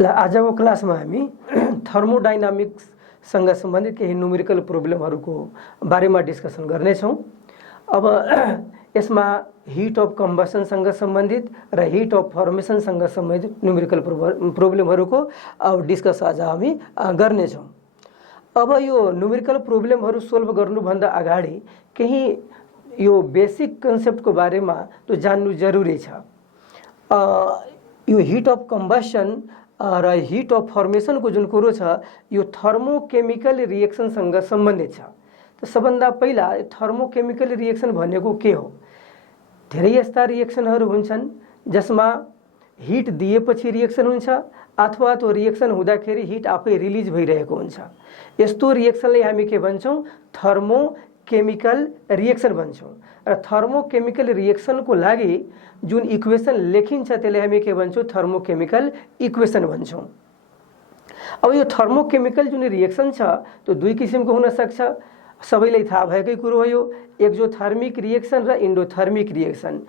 ल आजको क्लासमा हामी थर्मोडाइनामिक्ससँग सम्बन्धित केही न्युमेरिकल प्रब्लमहरूको बारेमा डिस्कसन गर्नेछौँ। अब यसमा हिट अफ कम्बसनसँग सम्बन्धित र हिट अफ फर्मेसनसँग सम्बन्धित न्युमेरिकल प्रब्लमहरूको अब डिस्कस आज हामी गर्नेछौँ। अब यो न्युमेरिकल प्रब्लमहरू सोल्भ गर्नुभन्दा अगाडि केही यो बेसिक कन्सेप्टको बारेमा त जान्नु जरुरी छ। यो हिट अफ कम्बसन र हिट अफ फर्मेसनको जुन कुरो छ यो थर्मोकेमिकल रिएक्सनसँग सम्बन्धित छ। त सबभन्दा पहिला थर्मोकेमिकल रिएक्सन भनेको के हो? धेरै यस्ता रिएक्सनहरू हुन्छन् जसमा हिट दिएपछि रिएक्सन हुन्छ अथवा त्यो रिएक्सन हुँदाखेरि हिट आफै रिलिज भइरहेको हुन्छ। यस्तो रिएक्सनलाई हामी के भन्छौँ? थर्मोकेमिकल रिएक्सन भन्छौँ। र थर्मोकेमिकल रिएक्सनको लागि जुन इक्वेसन लेखिन्छ त्यसलाई हामी के भन्छौँ? थर्मोकेमिकल इक्वेसन भन्छौँ। अब यो थर्मोकेमिकल जुन रिएक्सन छ त्यो दुई किसिमको हुन सक्छ। सबैलाई थाहा भएकै कुरो हो यो एक्जोथर्मिक रिएक्सन र इन्डोथर्मिक रिएक्सन।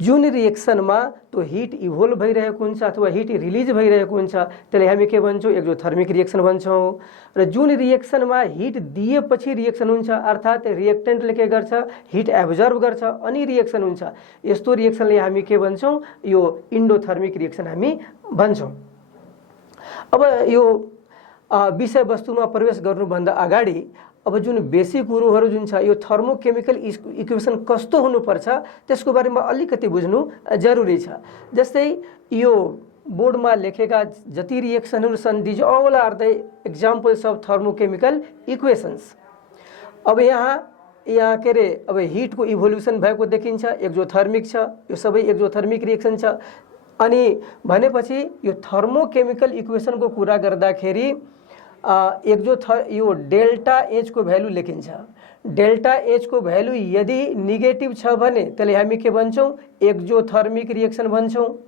जुन रिएक्सनमा त्यो हिट इभोल्भ भइरहेको हुन्छ अथवा हिट रिलिज भइरहेको हुन्छ त्यसलाई हामी के भन्छौँ? एक्जोथर्मिक रिएक्सन भन्छौँ। र जुन रिएक्सनमा हिट दिएपछि रिएक्सन हुन्छ अर्थात् रिएक्टेन्टले के गर्छ? हिट एब्जर्भ गर्छ अनि रिएक्सन हुन्छ। यस्तो रिएक्सनलाई हामी के भन्छौँ? यो इन्डोथर्मिक रिएक्सन हामी भन्छौँ। अब यो विषयवस्तुमा प्रवेश गर्नुभन्दा अगाडि अब जुन बेसिक कुरोहरू जुन छ यो थर्मोकेमिकल इक्वेसन कस्तो हुनुपर्छ त्यसको बारेमा अलिकति बुझ्नु जरुरी छ। जस्तै यो बोर्डमा लेखेका जति रिएक्सनहरू छन् these all are the examples of thermochemical equations. अब यहाँ के अरे अब हिटको इभोल्युसन भएको देखिन्छ, एक्जोथर्मिक छ, यो सबै एक्जोथर्मिक रिएक्सन छ। अनि भनेपछि यो थर्मोकेमिकल इक्वेसनको कुरा गर्दाखेरि यो डेल्टा एच को भ्यालु लेखिन्छ। डेल्टा एच को भ्यालु यदि नेगेटिभ छ भने त्यसलाई हामी के भन्छौँ? एक्जोथर्मिक रिएक्सन भन्छौँ।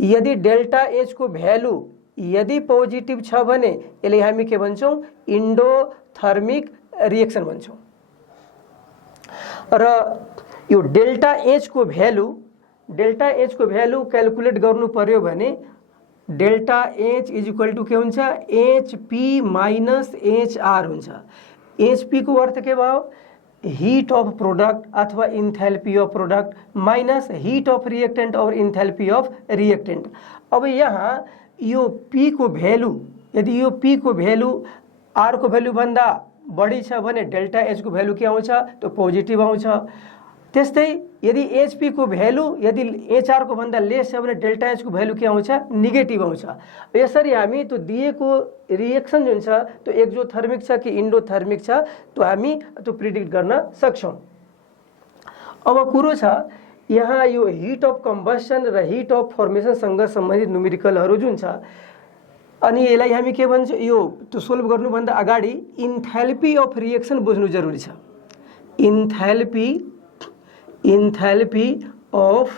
यदि डेल्टा एच को भ्यालु यदि पोजिटिभ छ भने यसलाई हामी के भन्छौँ? इन्डोथर्मिक रिएक्सन भन्छौँ। र यो डेल्टा एच को भ्यालु क्याल्कुलेट गर्नु पर्यो भने delta H is equal to के हुन्छ? एचपी माइनस एचआर हुन्छ। एचपी को अर्थ के भयो? हिट अफ प्रोडक्ट अथवा enthalpy of product minus heat of reactant और इन्थेल्पी अफ रिएक्टेन्ट। अब यहाँ यो पी को भ्यालु यदि यो पी को भ्यालु आर को भ्यालु भन्दा बढी छ भने डेल्टा एच को भ्यालु के आउँछ? त्यो पोजिटिभ आउँछ। त्यस्तै यदि एचपी को भ्यालु यदि एचआर को भन्दा लेस छ भने डेल्टा एच को भ्यालु के आउँछ? नेगेटिभ आउँछ। यसरी हामी त्यो दिएको रिएक्सन जुन छ त्यो एक्जोथर्मिक छ कि इन्डोथर्मिक छ त्यो हामी त्यो प्रिडिक्ट गर्न सक्छौँ। अब कुरो छ यहाँ यो हिट अफ कम्बसन र हिट अफ फर्मेसनसँग सम्बन्धित न्युमेरिकलहरू जुन छ अनि यसलाई हामी के भन्छौँ? यो त्यो सोल्भ गर्नुभन्दा अगाडि इन्थेल्पी अफ रिएक्सन बुझ्नु जरुरी छ। Enthalpy of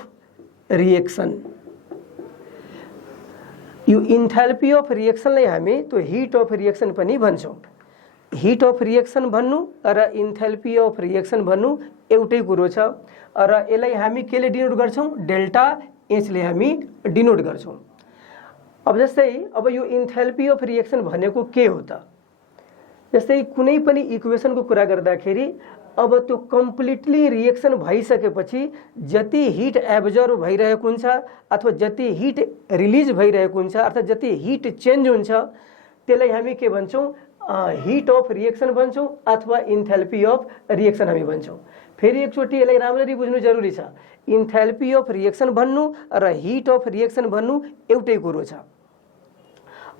reaction. यो इन्थेल्पी अफ रिएक्सनलाई हामी त्यो हिट अफ रिएक्सन पनि भन्छौँ। हिट अफ रिएक्सन भन्नु र इन्थेल्पी अफ रिएक्सन भन्नु एउटै कुरो छ। र यसलाई हामी केले डिनोट गर्छौँ? डेल्टा एचले हामी डिनोट गर्छौँ। अब जस्तै अब यो इन्थेल्पी अफ रिएक्सन भनेको के हो त? जस्तै कुनै पनि इक्वेसनको कुरा गर्दाखेरि अब त्यो कम्प्लिटली रिएक्सन भइसकेपछि जति हिट एब्जर्भ भइरहेको हुन्छ अथवा जति हिट रिलिज भइरहेको हुन्छ अर्थात् जति हिट चेन्ज हुन्छ त्यसलाई हामी के भन्छौँ? हिट अफ रिएक्सन भन्छौँ अथवा इन्थेल्पी अफ रिएक्सन हामी भन्छौँ। फेरि एकचोटि यसलाई राम्ररी बुझ्नु जरुरी छ। इन्थेल्पी अफ रिएक्सन भन्नु र हिट अफ रिएक्सन भन्नु एउटै कुरो छ।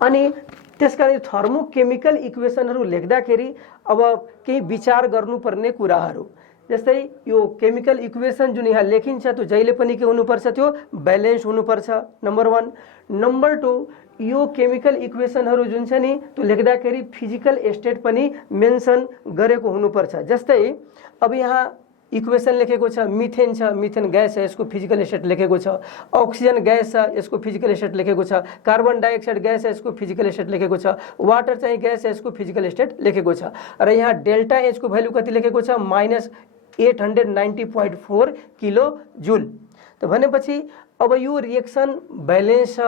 अनि त्यसकारण थर्मोकेमिकल इक्वेसनहरू लेख्दाखेरि अब केही विचार गर्नुपर्ने कुराहरू जस्तै यो केमिकल इक्वेसन जुन यहाँ लेखिन्छ त्यो जहिले पनि के हुनुपर्छ? त्यो ब्यालेन्स हुनुपर्छ, नम्बर 1। नम्बर 2 यो केमिकल इक्वेसनहरू जुन छ नि त्यो लेख्दाखेरि फिजिकल स्टेट पनि मेन्सन गरेको हुनुपर्छ। जस्तै अब यहाँ इक्वेसन लेखेको छ मिथेन छ, मिथेन ग्यास छ, यसको फिजिकल स्टेट लेखेको छ। अक्सिजन ग्यास छ, यसको फिजिकल स्टेट लेखेको छ। कार्बन डाइअक्साइड ग्यास छ, यसको फिजिकल स्टेट लेखेको छ। वाटर चाहिँ ग्यास छ, यसको फिजिकल स्टेट लेखेको छ। र यहाँ डेल्टा एच को भ्यालु कति लेखेको छ? -890.4 किलो जुल। त भनेपछि अब यो रिएक्सन ब्यालेन्स छ,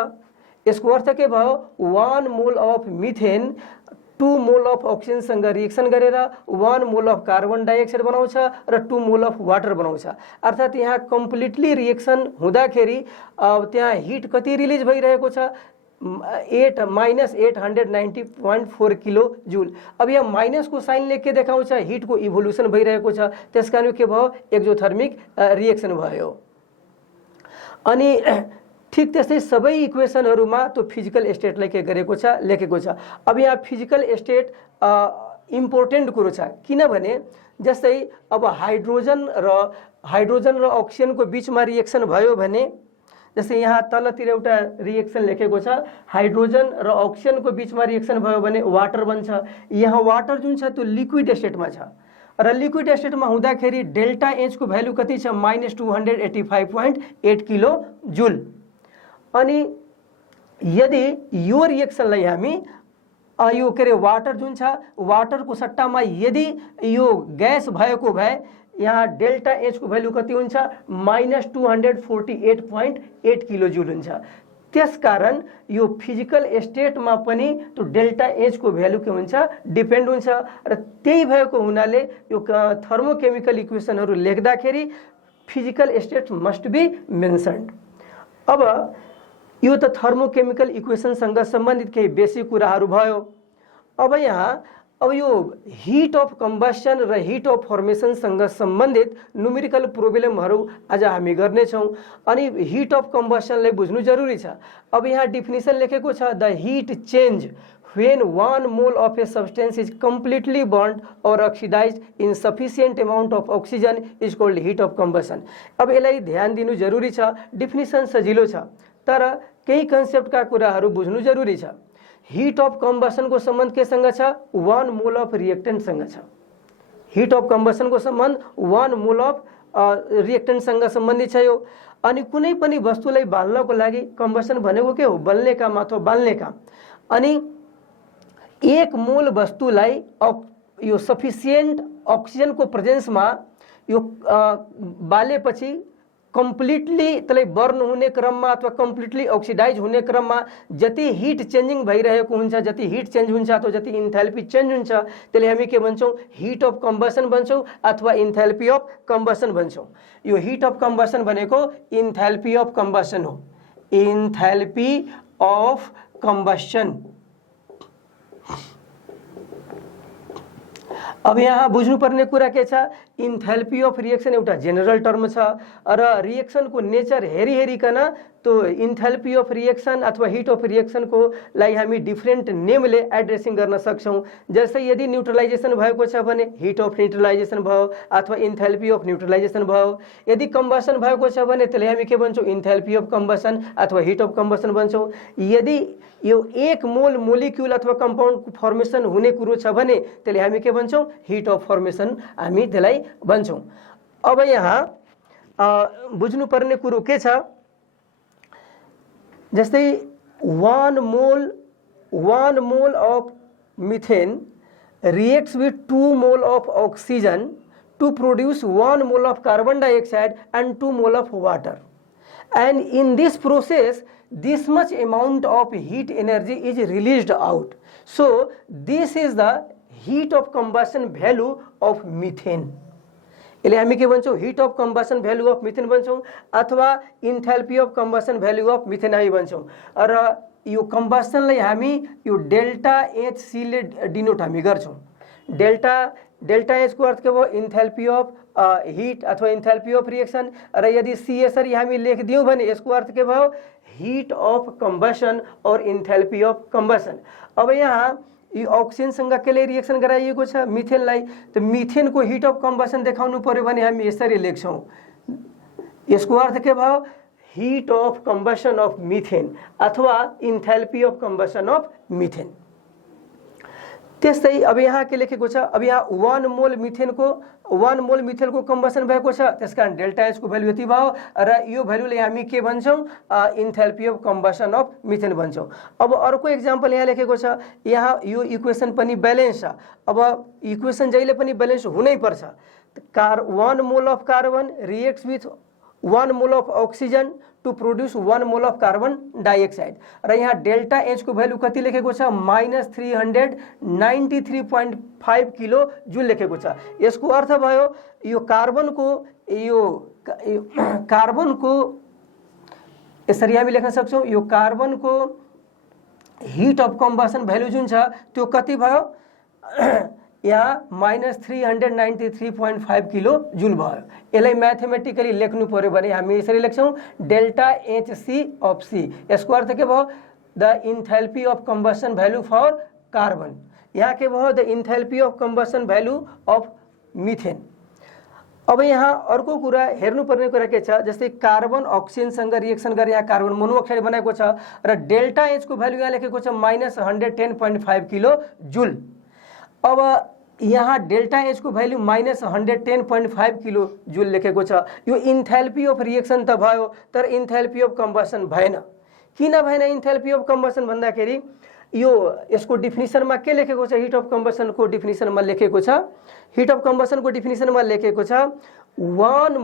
यसको अर्थ के भयो 1 mole of methane 2 mole of अक्सिजनसँग reaction गरेर 1 मोल अफ कार्बन डाइअक्साइड बनाउँछ र 2 मोल अफ वाटर बनाउँछ। अर्थात् यहाँ कम्प्लिटली रिएक्सन हुँदाखेरि त्यहाँ हिट कति रिलिज भइरहेको छ, -890.4 किलो जूल। अब यहाँ माइनसको साइनले के देखाउँछ, हिटको इभोल्युसन भइरहेको छ, त्यस कारण के भयो एक्जोथर्मिक रिएक्सन भयो। अनि ठीक त्यस्तै सबै इक्वेसनहरुमा त्यो फिजिकल स्टेटलाई के गरेको छ, लेखेको छ। अब यहाँ फिजिकल स्टेट इम्पोर्टेन्ट कुरो छ, किनभने जस्तै अब हाइड्रोजन र अक्सिजनको बीचमा रिएक्सन भयो भने, जस्तै यहाँ तलतिर एउटा रिएक्सन लेखेको छ, हाइड्रोजन र अक्सिजनको बीचमा रिएक्सन भयो भने वाटर बन्छ। यहाँ वाटर जुन छ त्यो लिक्विड स्टेटमा छ र लिक्विड स्टेटमा हुँदाखेरि डेल्टा एच को भ्यालु कति छ, -285.8 किलो जूल। अनि यदि यो रिएक्सनलाई हामी यो के रे वाटर जुन छ, वाटरको सट्टामा यदि यो ग्यास भएको भए यहाँ डेल्टा एच को भ्यालु कति हुन्छ, -248.8 किलो जूल हुन्छ। त्यसकारण यो फिजिकल स्टेटमा पनि त्यो डेल्टा एच को भ्यालु के हुन्छ, डिपेन्ड हुन्छ। र त्यही भएको हुनाले यो थर्मोकेमिकल इक्वेसनहरु लेख्दाखेरि physical state must be mentioned. अब यो त थर्मोकेमिकल इक्वेसनसँग सम्बन्धित केही बेसिक कुराहरू भयो। अब यहाँ यो हिट अफ कम्बसन र हिट अफ फर्मेसनसँग सम्बन्धित न्युमेरिकल प्रोब्लमहरू आज हामी गर्नेछौँ। अनि हिट अफ कम्बसनलाई बुझ्नु जरुरी छ। अब यहाँ डिफिनिसन लेखेको छ, the heat change when 1 mole of a substance is completely burnt or oxidized in sufficient amount of oxygen is called heat of combustion। अब यसलाई ध्यान दिनु जरुरी छ। डिफिनिसन सजिलो छ तर केही कन्सेप्टका कुराहरू बुझ्नु जरुरी छ। हिट अफ कम्बसन को सम्बन्ध केसँग छ, 1 मोल अफ रिएक्टेन्ट सँग छ। हिट अफ कम्बसन को सम्बन्ध 1 मोल अफ रिएक्टेन्ट सँग सम्बन्धित छ यो। अनि कुनै पनि वस्तुलाई बाल्नको लागि कम्बसन भनेको के हो, बल्ने काम अथवा बाल्ने काम। अनि 1 मोल वस्तुलाई यो सफिसिएन्ट अक्सिजन को प्रेजेन्समा यो बालेपछि कम्प्लिटली त्यसलाई बर्न हुने क्रममा अथवा कम्प्लिटली अक्सिडाइज हुने क्रममा जति हिट चेन्जिङ भइरहेको हुन्छ, जति हिट चेन्ज हुन्छ अथवा जति इन्थाल्पी चेन्ज हुन्छ, त्यसले हामी के भन्छौँ, हिट अफ कम्बसन भन्छौँ अथवा इन्थाल्पी अफ कम्बसन भन्छौँ। यो हिट अफ कम्बसन भनेको इन्थाल्पी अफ कम्बसन हो, इन्थाल्पी अफ कम्बसन। अब यहाँ बुझ्नुपर्ने कुरा के छ, इन्थाल्पी अफ रिएक्सन एउटा जेनरल टर्म छ र रिएक्सन को नेचर हेरिकन तो इन्थाल्पी अफ रिएक्सन अथवा हिट अफ रिएक्सन को लाई हामी डिफरेन्ट नेमले एड्रेसिङ गर्न सक्छौं। जस्तै यदि न्यूट्रलाइजेसन भएको छ भने हिट अफ न्यूट्रलाइजेसन भयो अथवा इन्थाल्पी अफ न्यूट्रलाइजेसन भयो। यदि कम्बसन भएको छ भने त्यसलाई हामी के भन्छौं, इन्थाल्पी अफ कम्बसन अथवा हिट अफ कम्बसन भन्छौं। यदि यो 1 मोल मोलिक्युल अथवा कम्पाउन्ड फर्मेसन हुने कुरो छ भने त्यसलाई हामी के भन्छौं, हिट अफ फर्मेसन हामी त्यसलाई भन्छौं। अब यहाँ बुझ्नुपर्ने कुरो के छ, जस्तै 1 mole of methane reacts with 2 मोल of oxygen to produce 1 मोल of carbon dioxide and 2 मोल of water, and in this process this much amount of heat energy is released out. So this is the heat of combustion value of methane। यसले हामी के भन्छौं, heat of combustion value of methane भन्छौं अथवा enthalpy of combustion value of methane हामी भन्छौं। र यो कम्बसनलाई हामी यो डेल्टा एच सी ले डिनोट हामी गर्छौं। डेल्टा एच को अर्थ के भयो, इन्थाल्पी अफ हिट अथवा इन्थाल्पी अफ रिएक्सन। र यदि सी यसरी हामी लेखिदियौं भने यसको अर्थ के भयो, हिट अफ कम्बसन और इन्थाल्पी अफ कम्बसन। अब यहाँ यो अक्सिजनसँग केले रिएक्सन गराइएको छ, मिथेनलाई। त मिथेनको हिट अफ कम्बसन देखाउनु पर्यो भने हामी यसरी लेख्छौं। यसको अर्थ के भयो, heat of combustion of methane अथवा enthalpy of combustion of methane. त्यस्तै अब यहाँ के लेखेको छ, अब यहाँ 1 मोल मिथेनको कम्बसन भएको छ, त्यसकारण डेल्टा एच को भ्यालु यति भयो र यो भ्यालुले हामी के भन्छौं, enthalpy of combustion of methane भन्छौं। अब अर्को एक्जाम्पल यहाँ लेखेको छ, यहाँ यो इक्वेसन पनि ब्यालेन्स छ। अब इक्वेसन जहिले पनि ब्यालेन्स हुनै पर्छ। 1 mole of carbon reacts with 1 mole of oxygen two produce 1 mole of carbon dioxide र यहाँ डेल्टा एच को भ्यालु कति लेखेको छ -393.5 किलो जुल लेखेको छ। यसको अर्थ भयो यो कार्बनको यसरी हामी लेख्न सक्छौं, यो कार्बनको हिट अफ कम्बसन भ्यालु जुन छ त्यो कति भयो यहाँ -393.5 किलो जुल भयो। यसलाई म्याथमेटिकली लेख्नु पर्यो भने हामी यसरी लेख्छौं delta H C of C. यसको अर्थ के भयो the enthalpy of combustion value for carbon. यहाँ के भयो the enthalpy of combustion value of methane. अब यहाँ अर्को कुरा हेर्नुपर्ने कुरा के छ, जस्तै कार्बन अक्सिजनसँग रिएक्सन गरेर यहाँ कार्बन मोनोअक्साइड बनाएको छ र डेल्टा एच को भ्यालु यहाँ लेखेको छ -110.5 किलो जुल। अब यहाँ डेल्टा एच को भ्यालु -110.5 किलो जुल लेखेको छ। यो इन्थैल्पी अफ रिएक्सन त भयो तर इन्थैल्पी अफ कम्बसन भएन। किन भएन इन्थैल्पी अफ कम्बसन भन्दाखेरि यो यसको डिफिनिसनमा के लेखेको छ, हिट अफ कम्बसनको डिफिनिसनमा लेखेको छ, हिट अफ कम्बसनको डिफिनिसनमा लेखेको छ 1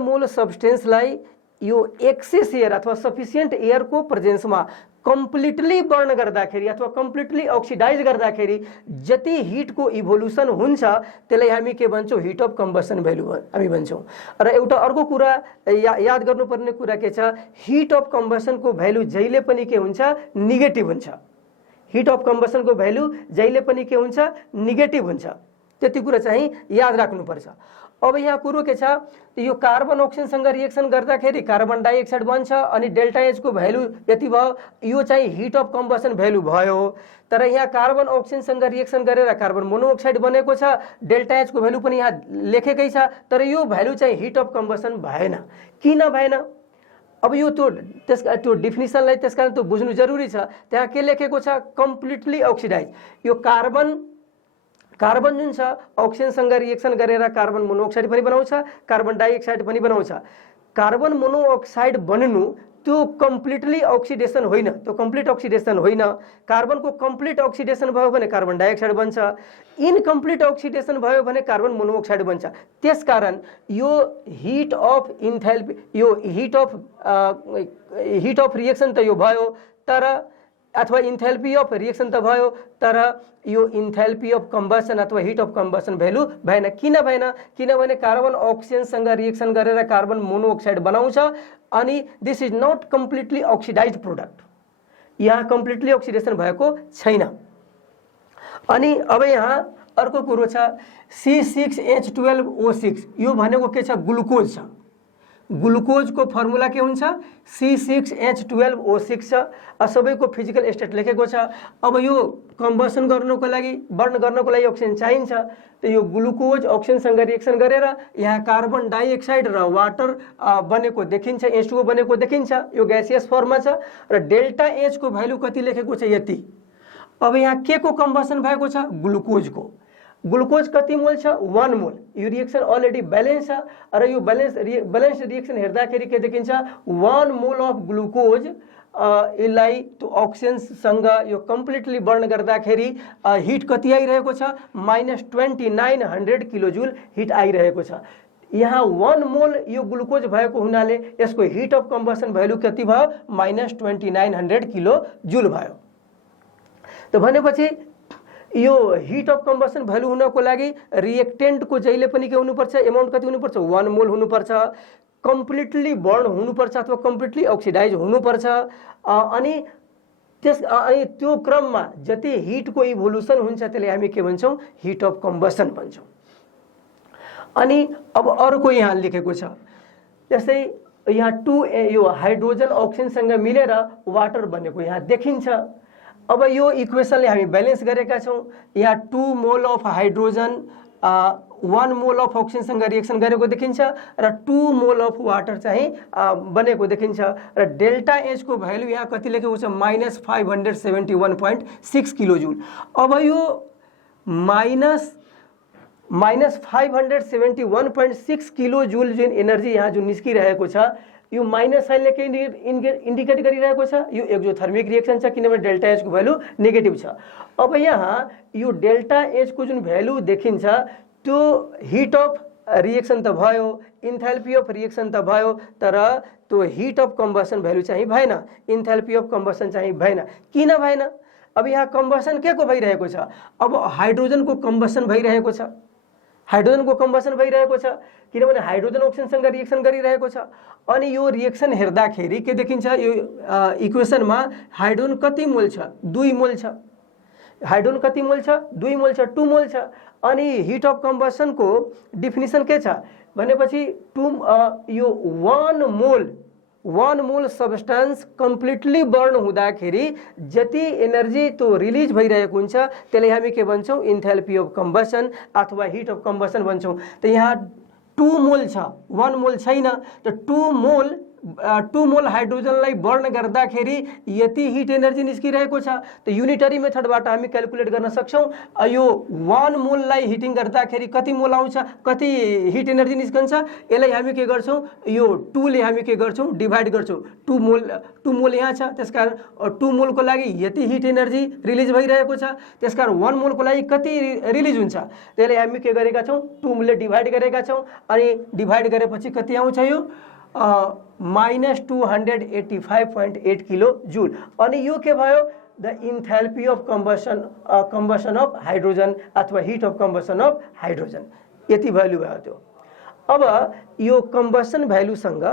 मोल सब्सटेन्सलाई यो एक्सेस एयर अथवा सफिसिएंट एयर को प्रेजेंस में कम्प्लिटली बर्न गर्दाखेरि अथवा कम्प्लिटली ऑक्सिडाइज गर्दाखेरि जति हिट को इभोल्यूशन हुन्छ त्यसलाई हामी के भन्छौं हिट अफ कम्बसन भ्यालु हामी भन्छौं। र एउटा अर्को कुरा याद गर्नुपर्ने कुरा के छ, हिट अफ कम्बसन को भ्यालु जहिले पनि के हुन्छ नेगेटिभ हुन्छ। हिट अफ कम्बसन को भ्यालु जहिले पनि के हुन्छ नेगेटिभ हुन्छ, त्यति कुरा चाहिँ याद राख्नुपर्छ। अब यहाँ कुरो के छ, यो कार्बन अक्सिजनसँग रिएक्सन गर्दाखेरि कार्बन डाइऑक्साइड बन्छ अनि डेल्टा एच को भ्यालु यति भयो, यो चाहिँ हिट अफ कम्बसन भ्यालु भयो। तर यहाँ कार्बन अक्सिजनसँग रिएक्सन गरेर कार्बन मोनोअक्साइड बनेको छ, डेल्टा एच को भ्यालु पनि यहाँ लेखेकै छ, तर यो भ्यालु चाहिँ हिट अफ कम्बसन भएन। किन भएन? अब यो त्यो डिफिनिसनलाई त्यसकारण त्यो बुझ्नु जरुरी छ। त्यहाँ के लेखेको छ, कम्प्लिटली ऑक्सिडाइज। यो कार्बन जुन छ अक्सिजनसँग रिएक्सन गरेर कार्बन मोनोअक्साइड पनि बनाउँछ, कार्बन डाइऑक्साइड पनि बनाउँछ। कार्बन मोनोअक्साइड बन्नु त्यो कम्प्लिटली ऑक्सिडेसन होइन, त्यो कम्प्लिट ऑक्सिडेसन होइन। कार्बनको कम्प्लिट ऑक्सिडेसन भयो भने कार्बन डाइऑक्साइड बन्छ, इनकम्प्लिट ऑक्सिडेसन भयो भने कार्बन मोनोअक्साइड बन्छ। त्यसकारण यो हिट अफ इन्थैल्पी, यो हिट अफ रिएक्सन त यो भयो तर अथवा इन्थैल्पी अफ रिएक्सन त भयो तर यो इन्थैल्पी अफ कम्बसन अथवा हिट अफ कम्बसन भ्यालु भएन। किन भएन? किनभने कार्बन अक्सिजनसँग रिएक्सन गरेर कार्बन मोनोअक्साइड बनाउँछ अनि this is not completely oxidized product, यहाँ कम्प्लिटली ऑक्सिडेसन भएको छैन। अनि अब यहाँ अर्को कुरो छ C6H12O6, यो भनेको के छ, ग्लुकोज छ। ग्लुकोज को फर्मुला के हुन्छ C6H12O6 छ। सबैको फिजिकल स्टेट लेखेको छ। अब यो कम्बसन गर्नको लागि बर्न गर्नको लागि अक्सिजन चाहिन्छ, त यो ग्लुकोज अक्सिजनसँग रिएक्सन गरेर यहाँ कार्बन डाइऑक्साइड र वाटर बनेको देखिन्छ, H2O बनेको देखिन्छ। यो ग्यासियस फर्ममा छ र डेल्टा एच को भ्यालु कति लेखेको छ यति। अब यहाँ के को कम्बसन भएको छ, ग्लुकोज को। ग्लुकोज कति मोल छ, 1 मोल। यो रिएक्सन अलरेडी बैलेंस छ र यो बैलेंस रिएक्सन हेर्दाखेरि के देखिन्छ, 1 मोल अफ ग्लुकोज यसलाई त्यो अक्सिजनसँग यो कम्प्लिटली बर्न गर्दाखेरि हिट कति आइरहेको छ, -2900 किलोजुल हिट आइरहेको छ। यहाँ 1 मोल यो ग्लुकोज भएको हुनाले यसको हिट अफ कम्बसन भ्यालु कति भयो, -2900 किलोजुल भयो। त भनेपछि यो हिट अफ कम्बसन भ्यालु हुनको लागि रिएक्टेन्ट को जहिले पनि के हुनुपर्छ, एमाउन्ट कति हुनुपर्छ, 1 मोल हुनुपर्छ, कम्प्लिटली बर्न हुनुपर्छ अथवा कम्प्लिटली ऑक्सिडाइज हुनुपर्छ। अनि त्यो क्रममा जति हिट को इभोल्युसन हुन्छ त्यसले हामी के भन्छौं, हिट अफ कम्बसन भन्छौं। अनि अब अर्को यहाँ लेखेको छ, जस्तै यहाँ 2 यो हाइड्रोजन अक्सिजनसँग मिलेर वाटर बनेको यहाँ देखिन्छ। अब यो इक्वेसनले हामी बैलेंस गरेका छौं। यहाँ 2 mole of hydrogen 1 mole of अक्सिजनसँग reaction गरेको देखिन्छ र 2 मोल अफ वाटर चाहिँ बनेको देखिन्छ र डेल्टा एच को भ्यालु यहाँ कति लेखेको छ, -571.6 किलोजुल। अब यो -571.6 किलोजुल जुन एनर्जी यहाँ जुन निस्किरहेको छ, यो माइनस साइनले के इन्डिकेट गरिरहेको छ, यो एक्जोथर्मिक रिएक्सन छ किनभने डेल्टा एच को भ्यालु नेगेटिभ छ। अब यहाँ यो डेल्टा एच को जुन भ्यालु देखिन्छ त्यो हिट अफ रिएक्सन त भयो, इन्थाल्पी अफ रिएक्सन त भयो, तर त्यो हिट अफ कम्बसन भ्यालु चाहिँ भएन, इन्थाल्पी अफ कम्बसन चाहिँ भएन। किन भएन? अब यहाँ कम्बसन के को भइरहेको छ? अब हाइड्रोजनको कम्बसन भइरहेको छ, हाइड्रोजनको कम्बसन भइरहेको छ, किनभने हाइड्रोजन ओक्सिजनसँग रिएक्सन गरिरहेको छ। अनि यो रिएक्सन हेर्दाखेरि के देखिन्छ? यो इक्वेसनमा हाइड्रोजन कति मोल छ? 2 मोल छ। हाइड्रोजन कति मोल छ? 2 मोल छ, 2 मोल छ। अनि हिट अफ कम्बसनको डिफिनिसन के छ भनेपछि यो 1 मोल सब्स्टेन्स कम्प्लिटली बर्न हुँदाखेरि जति एनर्जी त्यो रिलिज भइरहेको हुन्छ त्यसलाई हामी के भन्छौँ? इन्थाल्पी अफ कम्बसन अथवा हिट अफ कम्बसन भन्छौँ। त यहाँ 2 मोल छ, 1 मोल छैन। त 2 मोल हाइड्रोजनलाई बर्न गर्दाखेरि यति हिट एनर्जी निस्किरहेको छ। त युनिटरी मेथडबाट हामी क्याल्कुलेट गर्न सक्छौँ यो 1 मोललाई हिटिङ गर्दाखेरि कति मोल आउँछ, कति हिट एनर्जी निस्कन्छ। यसलाई हामी के गर्छौँ? यो 2 ले हामी के गर्छौँ? डिभाइड गर्छौँ। 2 मोल यहाँ छ, त्यसकारण 2 मोलको लागि यति हिट एनर्जी रिलिज भइरहेको छ, त्यसकारण 1 मोलको लागि कति रिलिज हुन्छ त्यसलाई हामी के गरेका छौँ? 2 ले डिभाइड गरेका छौँ। अनि डिभाइड गरेपछि कति आउँछ? यो -285.8 किलो जूल। अनि यो के भयो? The enthalpy of combustion of hydrogen अथवा heat of combustion of hydrogen, यति भ्यालु भयो त्यो। अब यो कम्बसन भ्यालुसँग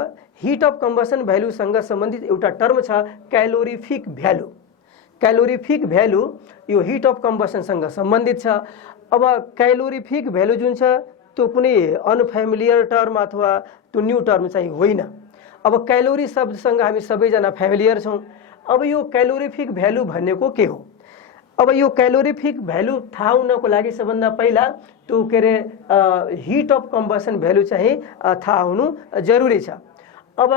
हिट अफ कम्बसन भ्यालुसँग सम्बन्धित एउटा टर्म छ क्यालोरिफिक भ्यालु। क्यालोरिफिक भ्यालु यो हिट अफ कम्बसनसँग सम्बन्धित छ। अब क्यालोरिफिक भ्यालु जुन छ त्यो कुनै अनफ्यामिलियर टर्म अथवा त्यो न्यू टर्म चाहिँ होइन। अब क्यालोरी शब्दसँग हामी सबैजना फ्यामिलियर छौँ। अब यो क्यालोरिफिक भ्यालु भनेको के हो? अब यो क्यालोरिफिक भ्यालु थाहा हुनको लागि सबभन्दा पहिला त्यो के अरे हिट अफ कम्बसन भ्यालु चाहिँ थाहा हुनु जरुरी छ। अब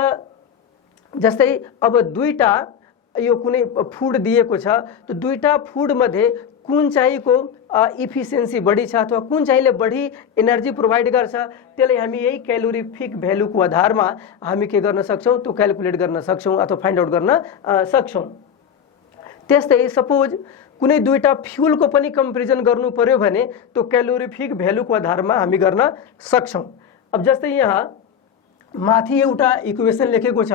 जस्तै अब 2टा यो कुनै फुड दिएको छ, त्यो 2टा फुडमध्ये कुन चाहिँको इफिसियन्सी बढी छ अथवा कुन चाहिँले बढी एनर्जी प्रोभाइड गर्छ त्यसलाई हामी यही क्यालोरिफिक भ्यालुको आधारमा हामी के गर्न सक्छौँ? त्यो क्याल्कुलेट गर्न सक्छौँ अथवा फाइन्ड आउट गर्न सक्छौँ। त्यस्तै सपोज कुनै 2टा फ्युलको पनि कम्पेरिजन गर्नु पर्यो भने त्यो क्यालोरिफिक भ्यालुको आधारमा हामी गर्न सक्छौँ। अब जस्तै यहाँ माथि एउटा इक्वेसन लेखेको छ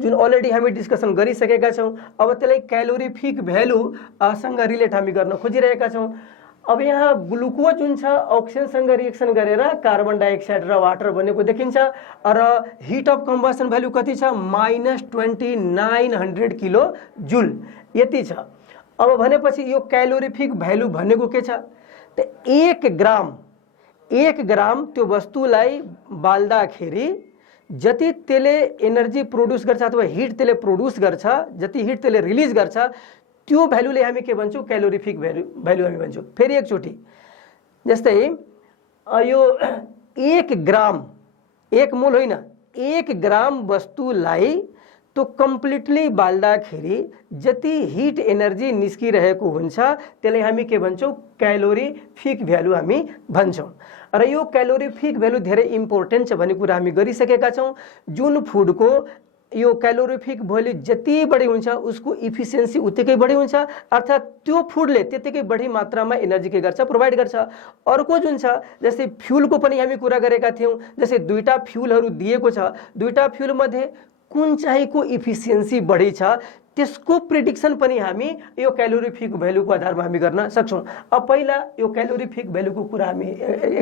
जुन अलरेडी हामी डिस्कसन गरिसकेका छौँ। अब त्यसलाई क्यालोरिफिक भ्यालु सँग रिलेट हामी गर्न खोजिरहेका छौँ। अब यहाँ ग्लुकोज जुन छ अक्सिजनसँग रिएक्सन गरेर कार्बन डाइअक्साइड र वाटर बनेको देखिन्छ र हिट अफ कम्बसन भ्यालु कति छ? -2900 किलो जुल, यति छ। अब भनेपछि यो क्यालोरिफिक भ्यालु भनेको के छ? त 1 ग्राम त्यो वस्तुलाई बाल्दाखेरि जति त्यसले एनर्जी प्रोड्युस गर्छ अथवा हिट त्यसले प्रोड्युस गर्छ, जति हिट त्यसले रिलिज गर्छ त्यो भ्यालुले हामी के भन्छौँ? क्यालोरिफिक भ्यालु हामी भन्छौँ। फेरि एकचोटि जस्तै यो 1 ग्राम, 1 मोल होइन, 1 ग्राम वस्तुलाई त्यो कम्प्लिटली बाल्दाखेरि जति हिट एनर्जी निस्किरहेको हुन्छ त्यसलाई हामी के भन्छौँ? क्यालोरिफिक भ्यालु हामी भन्छौँ। र यो क्यालोरिफिक भ्यालु धेरै इम्पोर्टेन्ट छ भन्ने कुरा हामी गरिसकेका छौँ। जुन फुडको यो क्यालोरिफिक भ्यालु जति बढी हुन्छ उसको इफिसियन्सी उत्तिकै बढी हुन्छ, अर्थात् त्यो फुडले त्यतिकै बढी मात्रामा एनर्जी के गर्छ? प्रोभाइड गर्छ। अर्को जुन छ जस्तै फ्युलको पनि हामी कुरा गरेका थियौँ। जस्तै 2टा फ्युलहरू दिएको छ, 2टा फ्युलमध्ये कुन चाहिँको इफिसियन्सी बढी छ त्यसको प्रिडिक्सन पनि हामी यो क्यालोरिफिक भ्यालुको आधारमा हामी गर्न सक्छौँ। अब पहिला यो क्यालोरिफिक भ्यालुको कुरा हामी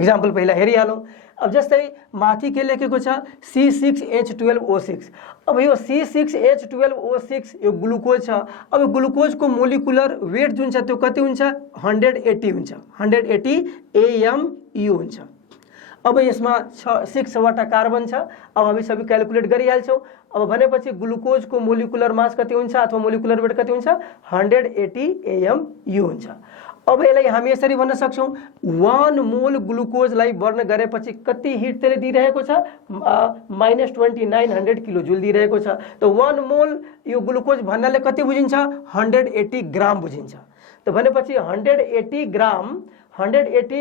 एक्जाम्पल पहिला हेरिहालौँ। अब जस्तै माथि के लेखेको छ? C6H12O6। अब यो C6H12O6 यो ग्लुकोज छ। अब ग्लुकोजको मोलिकुलर वेट जुन छ त्यो कति हुन्छ? 180 हुन्छ, 180 AMU हुन्छ। अब यसमा 6वटा कार्बन छ। अब हामी सबै क्याल्कुलेट गरिहाल्छौँ। अब भनेपछि ग्लुकोजको मोलिकुलर मास कति हुन्छ अथवा मोलिकुलर वेट कति हुन्छ? 180 AMU हुन्छ। अब यसलाई हामी यसरी भन्न सक्छौँ 1 मोल ग्लुकोजलाई बर्न गरेपछि कति हिट त्यसले दिइरहेको छ? -2900 किलो जुल दिइरहेको छ। त 1 मोल यो ग्लुकोज भन्नाले कति बुझिन्छ? 180 ग्राम बुझिन्छ। त भनेपछि 180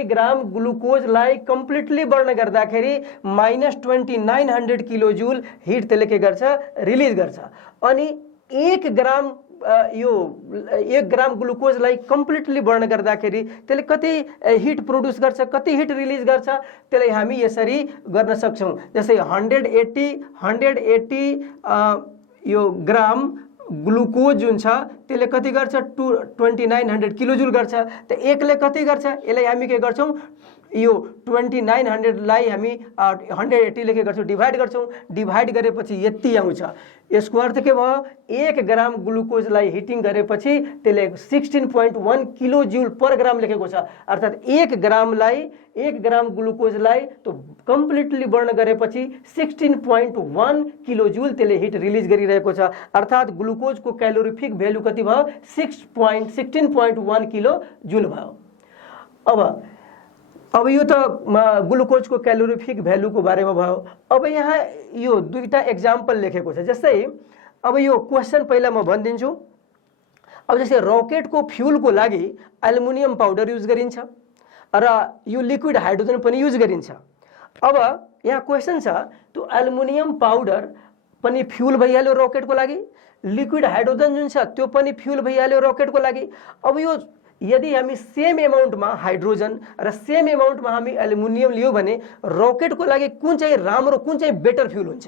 ग्राम ग्लुकोजलाई कम्प्लिटली बर्न गर्दाखेरि -2900 किलो जुल हिट त्यसले के गर्छ? रिलिज गर्छ। अनि 1 ग्राम यो 1 ग्राम ग्लुकोजलाई कम्प्लिटली बर्न गर्दाखेरि त्यसले कति हिट प्रोड्युस गर्छ, कति हिट रिलिज गर्छ, त्यसलाई हामी यसरी गर्न सक्छौँ। जस्तै 180 यो ग्राम ग्लुकोज जुन छ त्यसले कति गर्छ 2900 किलोजुल गर्छ। त 1 ले कति गर्छ, यसलाई हामी के गर्छौँ, यो 2900 लाई हामी 180 ले के गर्छौँ डिभाइड गर्छौँ। डिभाइड गरेपछि यति आउँछ। यसको अर्थ के भयो, 1 ग्राम ग्लुकोजलाई हिटिङ गरेपछि त्यसले 16.1 किलो ज्यूल पर ग्राम लेखेको छ। अर्थात् 1 ग्राम ग्लुकोजलाई तो कम्प्लिटली बर्न गरेपछि 16.1 किलो ज्यूल त्यसले हिट रिलिज गरिरहेको छ। अर्थात् ग्लुकोजको क्यालोरिफिक भ्यालु कति भयो, 16.1 किलो ज्यूल भयो। अब यो त ग्लुकोजको क्यालोरिफिक भ्यालुको बारेमा भयो। अब यहाँ यो दुईटा एक्जाम्पल लेखेको छ। जस्तै अब यो क्वेसन पहिला म भनिदिन्छु। अब जस्तै रकेटको फ्युलको लागि एल्युमिनियम पाउडर युज गरिन्छ र यो लिक्विड हाइड्रोजन पनि युज गरिन्छ। अब यहाँ क्वेसन छ, त्यो एल्युमिनियम पाउडर पनि फ्युल भइहाल्यो रकेटको लागि, लिक्विड हाइड्रोजन जुन छ त्यो पनि फ्युल भइहाल्यो रकेटको लागि। अब यो यदि हामी सेम एमाउन्टमा हाइड्रोजन र सेम एमाउन्टमा हामी एल्युमिनियम लियो भने रकेटको लागि कुन चाहिँ राम्रो, कुन चाहिँ बेटर फ्युल हुन्छ,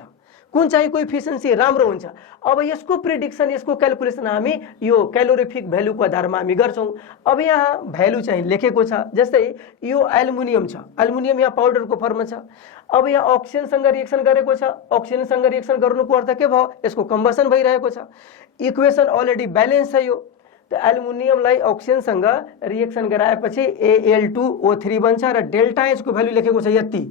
कुन चाहिँ कोएफिसिएन्सी राम्रो हुन्छ। अब यसको प्रेडिक्सन, यसको क्यालकुलेसन हामी यो क्यालोरिफिक भ्यालुको आधारमा हामी गर्छौँ। अब यहाँ भ्यालु चाहिँ लेखेको छ। जस्तै यो एल्युमिनियम छ, एल्युमिनियम यहाँ पाउडरको फर्ममा छ। अब यहाँ अक्सिजनसँग रिएक्सन गरेको छ। अक्सिजनसँग रिएक्सन गर्नुको अर्थ के भयो, यसको कम्बसन भइरहेको छ। इक्वेसन अलरेडी ब्यालेन्स छ यो। तो एल्युमिनियमलाई अक्सिजनसँग रिएक्सन गराएपछि Al2O3 बन्छ र डेल्टा एच को भ्यालु लेखेको छ यति।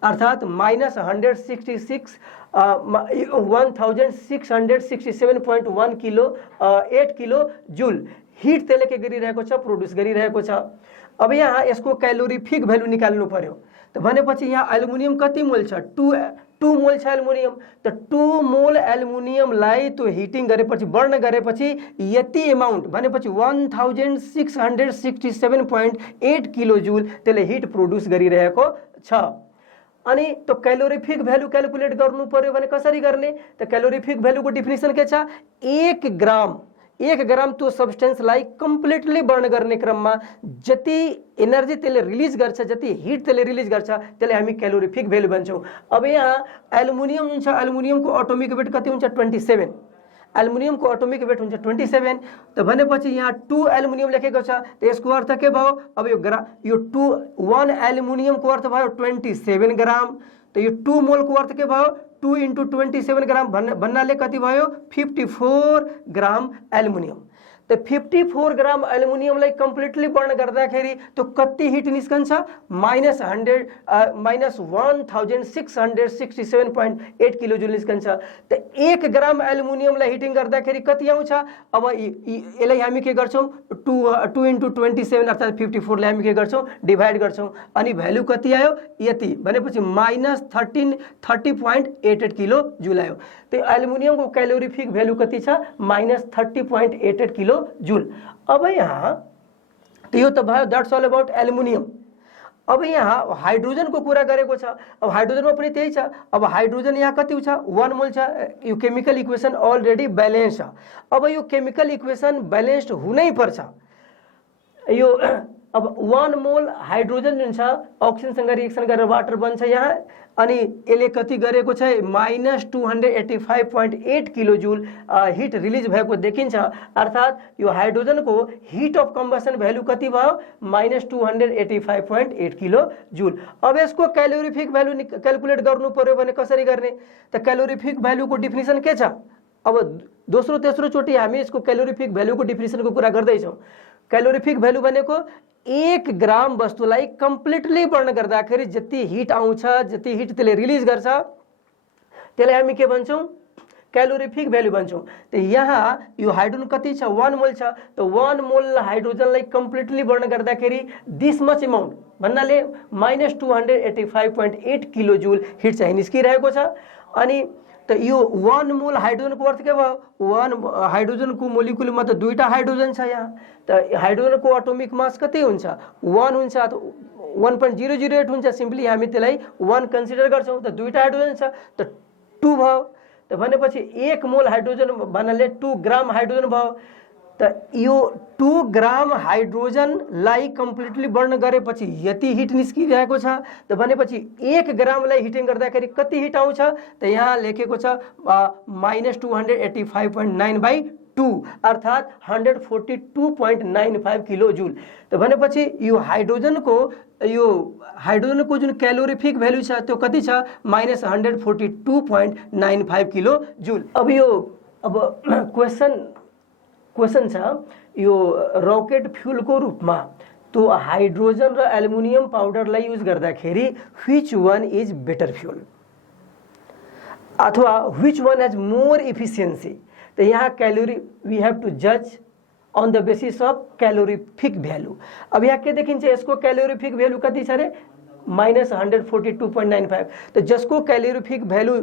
अर्थात् -1667.1 किलो 8 किलो जुल हिट त्यसले के गरिरहेको छ, प्रोड्युस गरिरहेको छ। अब यहाँ यसको क्यालोरिफिक भ्यालु निकाल्नु पर्यो। तो भनेपछि यहाँ एल्युमिनियम कति मोल छ, 2 मोल छ एल्युमिनियम। तो 2 मोल एल्युमिनियमलाई तो हिटिङ गरेपछि, बर्न गरेपछि यति एमाउन्ट भनेपछि 1667.8 किलो जुल त्यसले हिट प्रोड्युस गरिरहेको छ। अनि तो क्यालोरिफिक भ्यालु क्यालकुलेट गर्नु पर्यो भने कसरी गर्ने, तो क्यालोरिफिक भ्यालुको डिफिनिसन के छ, 1 ग्राम त्यो सब्सटेन्सलाई कम्प्लिटली बर्न गर्ने क्रममा जति एनर्जी त्यसले रिलिज गर्छ, जति हिट त्यसले रिलिज गर्छ, त्यसले हामी क्यालोरिफिक भ्यालु भन्छौँ। अब यहाँ एल्युमिनियम हुन्छ, एल्युमिनियमको एटोमिक वेट कति हुन्छ 27, एल्युमिनियमको एटोमिक वेट हुन्छ 27। तो भनेपछि यहाँ 2 एल्युमिनियम लेखेको छ। तो यसको अर्थ के भयो, अब यो 1 एल्युमिनियमको अर्थ भयो 27 ग्राम। तो यो 2 मोलको अर्थ के भयो, 2 × 27 ग्राम भन्नाले कति भयो 54 ग्राम एल्युमिनियम। तो 54 ग्राम एल्युमिनियमलाई कम्प्लिटली बर्न गर्दाखेरि तो कति हिट निस्कन्छ, -1667.8 किलो जुल निस्कन्छ। तो 1 ग्राम एल्युमिनियमलाई हिटिङ गर्दाखेरि कति आउँछ, अब यसलाई हामी के गर्छौँ 2 × 27 अर्थात् 54 लाई हामी के गर्छौँ डिभाइड गर्छौँ। अनि भ्यालु कति आयो यति भनेपछि -30.88 किलो जुल आयो। तो एल्युमिनियमको क्यालोरिफिक भ्यालु कति छ, -30.88 किलो जुल। अब यहाँ तो यो तो भयो, दैट्स ऑल अबाउट एल्युमिनियम। अब यहाँ हाइड्रोजन को कुरा गरेको छ। अब हाइड्रोजनमा पनि त्यही छ। अब हाइड्रोजन यहाँ कति छ 1 मोल छ। यो केमिकल इक्वेसन अलरेडी ब्यालेन्स छ। अब यो केमिकल इक्वेसन ब्यालेन्स्ड हुनै पर्छ। यो अब 1 मोल हाइड्रोजन जुन छ अक्सिजनसँग रिएक्सन गरेर वाटर बन्छ यहाँ। अनि यसले कति गरेको छ -285.8 किलो जुल हिट रिलिज भएको देखिन्छ। अर्थात् यो हाइड्रोजनको हिट अफ कम्बसन भ्यालु कति भयो -285.8 किलो जुल। अब यसको क्यालोरिफिक भ्यालु क्यालकुलेट गर्नु पर्यो भने कसरी गर्ने, त क्यालोरिफिक भ्यालुको डिफिनिसन के छ। अब दोस्रो तेस्रो चोटि हामी यसको क्यालोरिफिक भ्यालुको डिफिनिसनको कुरा गर्दैछौँ। क्यालोरिफिक भ्यालु भनेको 1 ग्राम वस्तुलाई कम्प्लिटली बर्न गर्दाखेरि जति हिट आउँछ, जति हिट त्यसले रिलिज गर्छ, त्यसलाई हामी के भन्छौँ क्यालोरिफिक भ्यालु भन्छौँ। तो यहाँ यो हाइड्रोजन कति छ 1 मोल छ। तो 1 मोल हाइड्रोजनलाई कम्प्लिटली बर्न गर्दाखेरि दिस मच एमाउन्ट भन्नाले -285.8 किलो जुल हिट चाहिँ निस्किरहेको छ। अनि तो यो 1 मोल हाइड्रोजन को अर्थ के भयो, 1 हाइड्रोजन को मोलिकुलमा त दुईटा हाइड्रोजन छ यहाँ। तो हाइड्रोजन को एटोमिक मास कति हुन्छ 1 हुन्छ, तो 1.008 हुन्छ। सिम्पली हामी त्यसलाई 1 कन्सिडर गर्छौँ। तो दुईटा हाइड्रोजन छ तो 2 भयो। त भनेपछि 1 मोल हाइड्रोजन भन्नाले 2 ग्राम हाइड्रोजन भयो। त यो 2 ग्राम हाइड्रोजनलाई कम्प्लिटली बर्न गरेपछि यति हिट निस्किरहेको छ। त भनेपछि 1 ग्रामलाई हिटिङ गर्दाखेरि कति हिट आउँछ त यहाँ लेखेको छ -285.9/2 अर्थात् 142.95 किलो जुल। त भनेपछि यो हाइड्रोजनको जुन क्यालोरिफिक भ्यालु छ त्यो कति छ -142.95 किलो जुल। अब क्वेसन छ यो रकेट फ्युलको रूपमा तो हाइड्रोजन र एल्युमिनियम पाउडरलाई युज गर्दाखेरि which one is better fuel अथवा which one has more efficiency. तो यहाँ कैलोरी वी हैव टू जज on the basis of calorific value. अब यहाँ के देखिन्छ यसको कैलोरिफिक भ्यालु कति छ रे -142.95। तो जसको कैलोरिफिक भ्यालु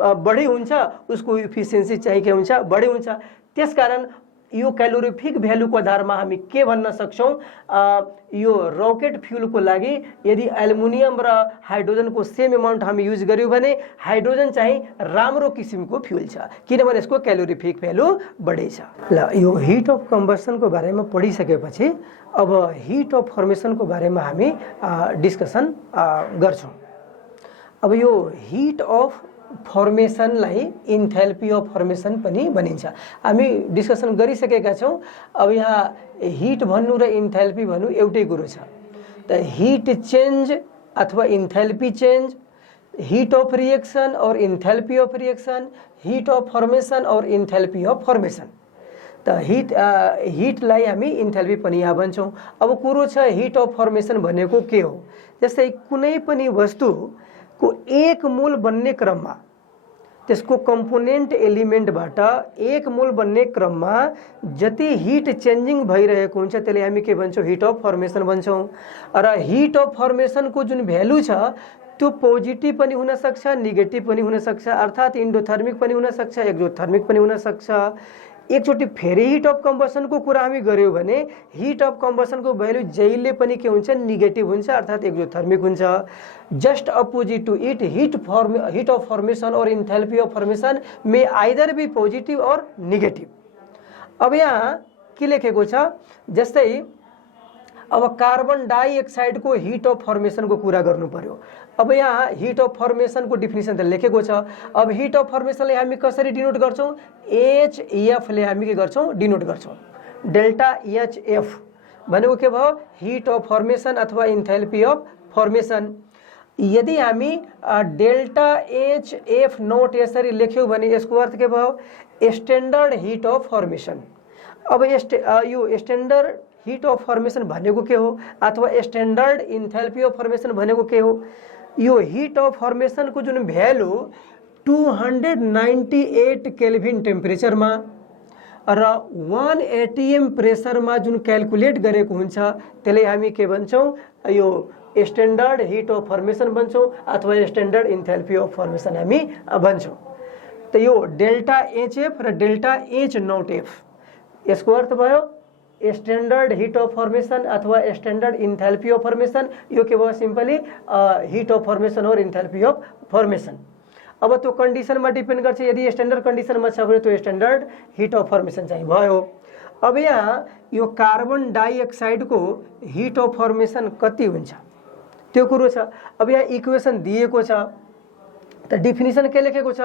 बढी हुन्छ उसको इफिसियन्सी चाहिँ के हुन्छ बढी हुन्छ। त्यसकारण यो क्यालोरिफिक भ्यालुको आधारमा हामी के भन्न सक्छौं यो रकेट फ्युलको लागि यदि एल्युमिनियम र हाइड्रोजनको सेम अमाउन्ट हामी युज गर्यौं भने हाइड्रोजन चाहिँ राम्रो किसिमको फ्युल छ किनभने यसको क्यालोरिफिक भ्यालु बढी छ। ल यो हिट अफ कम्बसनको बारेमा पढिसकेपछि अब हिट अफ फर्मेसनको बारेमा हामी डिस्कसन गर्छौं। अब यो हिट अफ फर्मेसनलाई इन्थेल्पी अफ फर्मेसन पनि भनिन्छ। हामी डिस्कसन गरिसकेका छौं। अब यहाँ हिट भन्नु र इन्थेल्पी भन्नु एउटै कुरो छ। त हिट चेन्ज अथवा enthalpy change, heat of reaction और enthalpy of reaction, heat of formation और इन्थेल्पी अफ फर्मेसन। त हिटलाई हामी इन्थेल्पी पनि यहाँ भन्छौं। अब कुरो छ हिट अफ फर्मेसन भनेको के हो। जस्तै कुनै पनि वस्तुको एक मोल बन्ने क्रममा त्यसको कम्पोनेन्ट एलिमेन्टबाट एक मोल बन्ने क्रममा जति हिट चेन्जिङ भइरहेको हुन्छ त्यसले हामी के भन्छौं हिट अफ फर्मेसन भन्छौं। र हिट अफ फर्मेसनको जुन भ्यालु छ त्यो पोजिटिभ पनि हुन सक्छ नेगेटिभ पनि हुन सक्छ अर्थात् इन्डोथर्मिक पनि हुन सक्छ एक्जोथर्मिक पनि हुन सक्छ। एकचोटि फेरि हिट अफ कम्बसनको कुरा हामी गर्यौं भने हिट अफ कम्बसनको भ्यालु जहिले पनि के हुन्छ नेगेटिभ हुन्छ अर्थात् एक्जोथर्मिक हुन्छ। Just opposite to it heat of formation और enthalpy of formation may either be positive और नेगेटिभ। अब यहाँ के लेखेको छ जस्तै अब कार्बन डाइअक्साइड को हिट अफ फर्मेसन को कुरा गर्नु पर्यो। अब यहाँ हिट अफ फर्मेसन को डिफिनेसन त लेखेको छ। अब हिट अफ फर्मेसनलाई हामी कसरी डिनोट गर्छौं HF ले हामी के गर्छौं डिनोट गर्छौं। डेल्टा HF भनेको के भयो हिट अफ फर्मेसन अथवा इन्थेल्पी अफ फर्मेसन। यदि हामी डेल्टा HF नोट यसरी लेख्यौं भने यसको अर्थ के भयो स्ट्यान्डर्ड हिट अफ फर्मेसन। अब यो स्ट्यान्डर्ड हिट अफ फर्मेसन भनेको के हो अथवा स्ट्यान्डर्ड इन्थेल्पी अफ फर्मेसन भनेको के हो। यो हिट अफ फर्मेसन को जुन भ्यालु 298 केल्भिन टेम्परेचरमा र 1 ATM प्रेसरमा जुन क्याल्कुलेट गरेको हुन्छ त्यसलाई हामी के भन्छौं यो स्ट्यान्डर्ड हिट अफ फर्मेसन भन्छौं अथवा स्ट्यान्डर्ड इन्थेल्पी अफ फर्मेसन हामी भन्छौं। त यो डेल्टा HF र डेल्टा H नोट F यसको अर्थ भयो स्ट्यान्डर्ड हिट अफ फर्मेसन अथवा स्ट्यान्डर्ड इन्थेल्पी अफ फर्मेसन। यो के भयो सिम्पली हिट अफ फर्मेसन और इन्थेल्पी अफ फर्मेसन। अब त्यो कन्डिसनमा डिपेन्ड गर्छ यदि स्ट्यान्डर्ड कन्डिसनमा छ भने त्यो स्ट्यान्डर्ड हिट अफ फर्मेसन चाहिँ भयो। अब यहाँ यो कार्बन डाइअक्साइड को हिट अफ फर्मेसन कति हुन्छ त्यो कुरो छ। अब यहाँ इक्वेसन दिएको छ त डिफिनिसन के लेखेको छ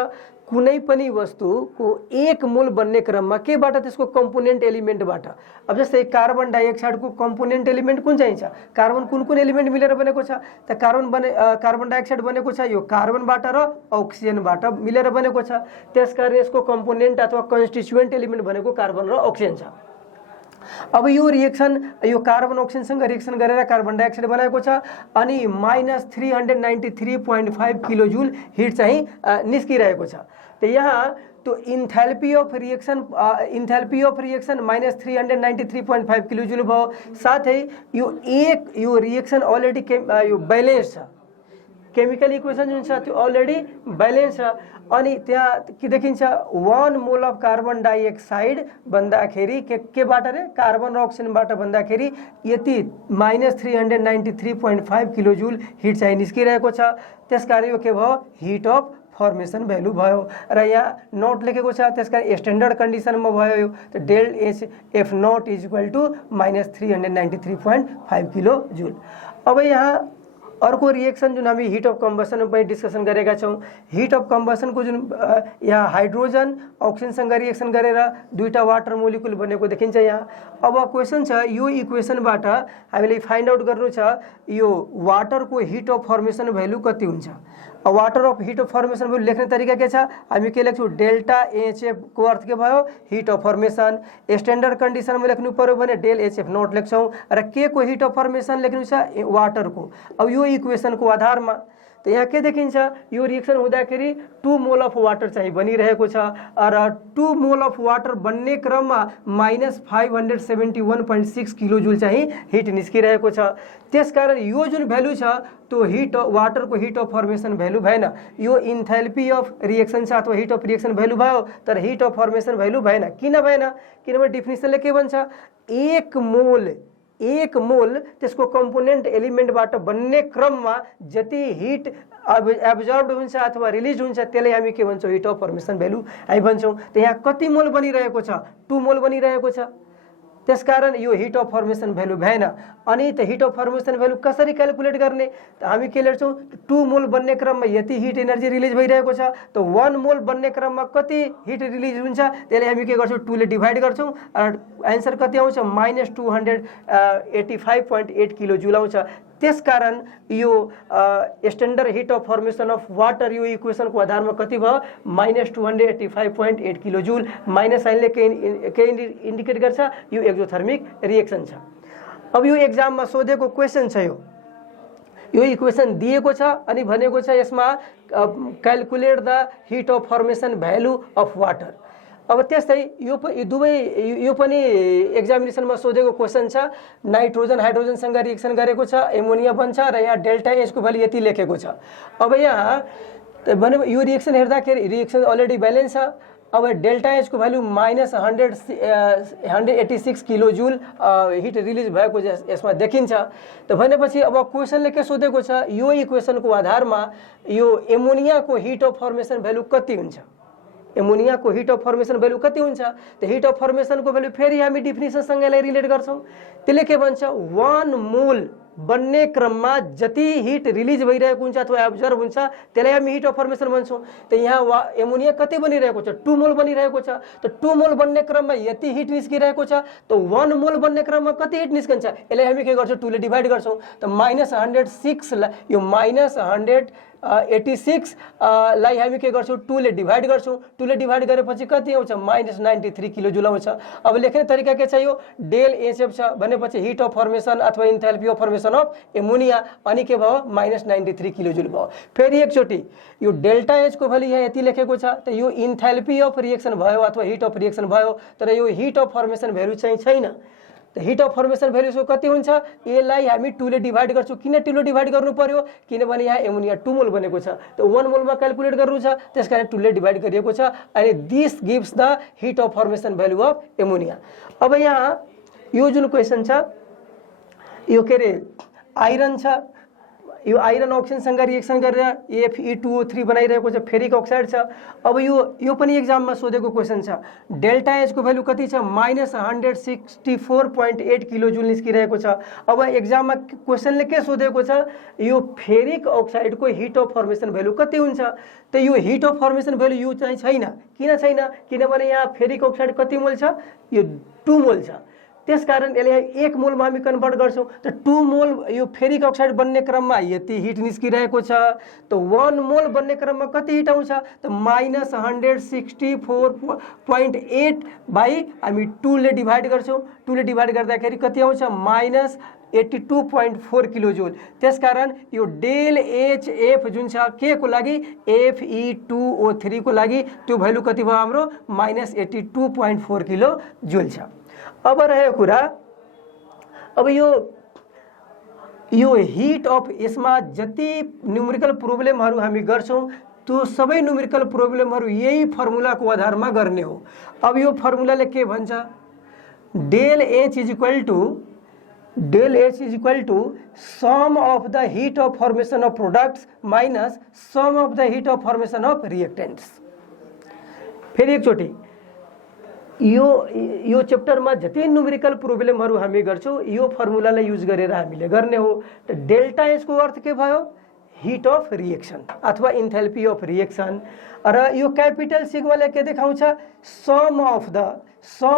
कुनै पनि वस्तुको एक मोल बन्ने क्रममा केबाट त्यसको कम्पोनेन्ट एलिमेन्टबाट। अब जस्तै कार्बन डाइअक्साइड को कम्पोनेन्ट एलिमेन्ट कुन चाहिँ छ कार्बन कुन एलिमेन्ट मिलेर बनेको छ त कार्बन डाइअक्साइड बनेको छ यो कार्बनबाट र अक्सिजनबाट मिलेर बनेको छ। त्यसकारण यसको कम्पोनेन्ट अथवा कन्स्टिट्युएन्ट एलिमेन्ट भनेको कार्बन र अक्सिजन छ। अब यो रिएक्सन यो कार्बन अक्सिजनसँग रिएक्सन गरेर कार्बन डाइअक्साइड बनाएको छ अनि -393.5 किलो जुल हिट चाहिँ निस्किरहेको छ। त यहाँ तो इन्थेल्पी अफ रिएक्सन -393.5 किलो जुल भयो। साथै यो रिएक्सन अलरेडी यो बैलेन्स छ केमिकल इक्वेसन जुन छ त्यो अलरेडी बैलेन्स छ। अनि त्यहाँ के देखिन्छ 1 मोल अफ कार्बन डाइअक्साइड भन्दाखेरि केबाट रे कार्बन र अक्सिजनबाट भन्दाखेरि यति -393.5 किलो जुल हिट चाहिँ निस्किरहेको छ। त्यसकारण यो के भयो हिट अफ फर्मेसन भ्यालु भयो र यहाँ नोट लेखेको छ, त्यस कारण स्ट्यान्डर्ड कन्डिसनमा भयो यो। त del H F nought is equal to -393.5 kilo joule. अब यहाँ अर्को रिएक्सन जुन हामी हिट अफ कम्बसनमा पनि डिस्कसन गरेका छौँ। हिट अफ कम्बसनको जुन यहाँ हाइड्रोजन अक्सिजनसँग रिएक्सन गरेर दुईटा वाटर मोलिकुल बनेको देखिन्छ यहाँ। अब क्वेसन छ यो इक्वेसनबाट हामीले फाइन्ड आउट गर्नु छ यो वाटरको हिट अफ फर्मेसन भ्यालु कति हुन्छ। Water of heat of formation value लेख्ने तरिका के छ, हामी के लेख्छौँ डेल्टा एचएफ को अर्थ के भयो हिट अफ फर्मेसन। स्ट्यान्डर्ड कन्डिसनमा लेख्नु पर्यो भने डेल एचएफ नोट लेख्छौँ र के को हिट अफ फर्मेसन लेख्नु छ वाटरको। अब यो इक्वेसनको आधारमा त यहाँ के देखिन्छ यो रिएक्सन हुँदाखेरि 2 मोल अफ वाटर चाहिँ बनिरहेको छ र 2 मोल अफ वाटर बन्ने क्रममा -571.6 किलो जुल चाहिँ हिट निस्किरहेको छ। त्यसकारण यो जुन भ्यालु छ त्यो हिट वाटरको हिट अफ फर्मेसन भ्यालु भएन, यो इन्थाल्पी अफ रिएक्सन छ अथवा हिट अफ रिएक्सन भ्यालु भयो तर हिट अफ फर्मेसन भ्यालु भएन। किन भएन, किनभने डिफिनिसनले के भन्छ 1 मोल त्यसको कम्पोनेन्ट एलिमेन्टबाट बन्ने क्रममा जति हिट एब्जर्ब्ड हुन्छ अथवा रिलिज हुन्छ त्यसलाई हामी के भन्छौँ हिट अफ फर्मेसन भ्यालु हामी भन्छौँ। त यहाँ कति मोल बनिरहेको छ 2 मोल बनिरहेको छ, त्यसकारण यो हिट अफ फर्मेसन भ्यालु भएन। अनि त हिट अफ फर्मेसन भ्यालु कसरी क्याल्कुलेट गर्ने, त हामी के लेख्छौँ 2 मोल बन्ने क्रममा यति हिट एनर्जी रिलिज भइरहेको छ, त 1 मोल बन्ने क्रममा कति हिट रिलिज हुन्छ त्यसलाई हामी के गर्छौँ 2 ले डिभाइड गर्छौँ र एन्सर कति आउँछ -285.8 किलो जुल आउँछ। त्यसकारण यो standard heat of formation of water यो इक्वेसनको आधारमा कति भयो -285.8 किलो जुल। माइनस साइनले के इन्डिकेट गर्छ यो एक्जोथर्मिक रिएक्सन छ। अब यो एक्जाममा सोधेको क्वेसन छ यो इक्वेसन दिएको छ अनि भनेको छ यसमा calculate the heat of formation value of water. अब त्यस्तै यो पनि एक्जामिनेसनमा सोधेको क्वेसन छ। नाइट्रोजन हाइड्रोजनसँग रिएक्सन गरेको छ, एमोनिया बन्छ र यहाँ डेल्टा एचको भ्यालु यति लेखेको छ। अब यहाँ भने यो रिएक्सन हेर्दाखेरि रिएक्सन अलरेडी ब्यालेन्स छ। अब डेल्टा एचको value -186 kilo joule heat release भएको यसमा देखिन्छ। त भनेपछि अब क्वेसनले के सोधेको छ यो इक्वेसनको आधारमा यो एमोनियाको हिट अफ फर्मेसन भ्यालु कति हुन्छ, एमोनियाको हिट अफ फर्मेसन भ्यालु कति हुन्छ। त हिट अफ फर्मेसनको भ्यालु फेरि हामी डिफिनिसनसँग यसलाई रिलेट गर्छौँ। त्यसले के भन्छ 1 मोल बन्ने क्रममा जति हिट रिलिज भइरहेको हुन्छ अथवा एब्जर्भ हुन्छ त्यसलाई हामी हिट अफ फर्मेसन भन्छौँ। त यहाँ एमोनिया कति बनिरहेको छ 2 मोल बनिरहेको छ। त 2 मोल बन्ने क्रममा यति हिट निस्किरहेको छ, त 1 मोल बन्ने क्रममा कति हिट निस्कन्छ यसलाई हामी के गर्छौँ 2 ले डिभाइड गर्छौँ। त -106 यो -186 लाई हामी के गर्छौँ 2 ले डिभाइड गर्छौँ। 2 ले डिभाइड गरेपछि कति आउँछ -93 किलो जुल आउँछ। अब लेख्ने तरिका के छ यो डेल एचएफ छ भनेपछि हिट अफ फर्मेसन अथवा enthalpy of formation of ammonia अनि के भयो -93 किलो जुल भयो। फेरि एकचोटि यो डेल्टा एचको भ्यालु यहाँ यति लेखेको छ। त यो इन्थाल्पी अफ रिएक्सन भयो अथवा हिट अफ रिएक्सन भयो तर यो हिट अफ फर्मेसन भ्यालु चाहिँ छैन। त हिट अफ फर्मेसन भ्यालु कति हुन्छ यसलाई हामी 2 ले डिभाइड गर्छौँ। किन 2 ले डिभाइड गर्नु पर्यो, किनभने यहाँ एमोनिया 2 मोल बनेको छ, त 1 मोलमा क्याल्कुलेट गर्नु छ त्यसकारण 2 ले डिभाइड गरिएको छ। अनि this gives the heat of formation value of ammonia. अब यहाँ यो जुन क्वेसन छ यो के अरे आइरन छ, यो आइरन अक्सिजनसँग रिएक्सन गरेर Fe2O3 बनाइरहेको छ, फेरिक अक्साइड छ। अब यो पनि एक्जाममा सोधेको क्वेसन छ। डेल्टा एचको भ्यालु कति छ -164.8 किलो जुल निस्किरहेको छ। अब एक्जाममा क्वेसनले के सोधेको छ यो फेरिक अक्साइडको हिट अफ फर्मेसन भ्यालु कति हुन्छ। त यो हिट अफ फर्मेसन भ्यालु यो चाहिँ छैन। किन छैन, किनभने यहाँ फेरिक अक्साइड कति मोल छ यो 2 मोल छ। त्यसकारण यसलाई 1 मोलमा हामी कन्भर्ट गर्छौँ। त 2 मोल यो फेरिक अक्साइड बन्ने क्रममा यति हिट निस्किरहेको छ। त 1 मोल बन्ने क्रममा कति हिट आउँछ त -164.8 बाई हामी 2 ले डिभाइड गर्छौँ। 2 ले डिभाइड गर्दाखेरि कति आउँछ -82.4 किलो जुल। त्यसकारण यो डेल एचएफ जुन छ के को लागि Fe2O3 को लागि त्यो भ्यालु कति भयो हाम्रो -82.4 किलो जुल छ। अब रह्यो कुरा अब यो हिट अफ यसमा जति न्युमेरिकल प्रोब्लेमहरु हामी गर्छौं त्यो सबै न्युमेरिकल प्रोब्लेमहरु यही फर्मुलाको आधारमा गर्ने हो। अब यो फर्मुलाले के भन्छ del H is equal to del H is equal to sum of the heat of formation of products minus sum of the heat of formation of reactants. फेरि एकचोटि यो च्याप्टरमा जति न्युमेरिकल प्रोब्लेमहरू हामी गर्छौँ यो फर्मुलालाई युज गरेर हामीले गर्ने हो। डेल्टा एच को अर्थ के भयो? हिट अफ रिएक्सन अथवा इन्थेल्पी अफ रिएक्सन। र यो क्यापिटल सिग्माले के देखाउँछ? सम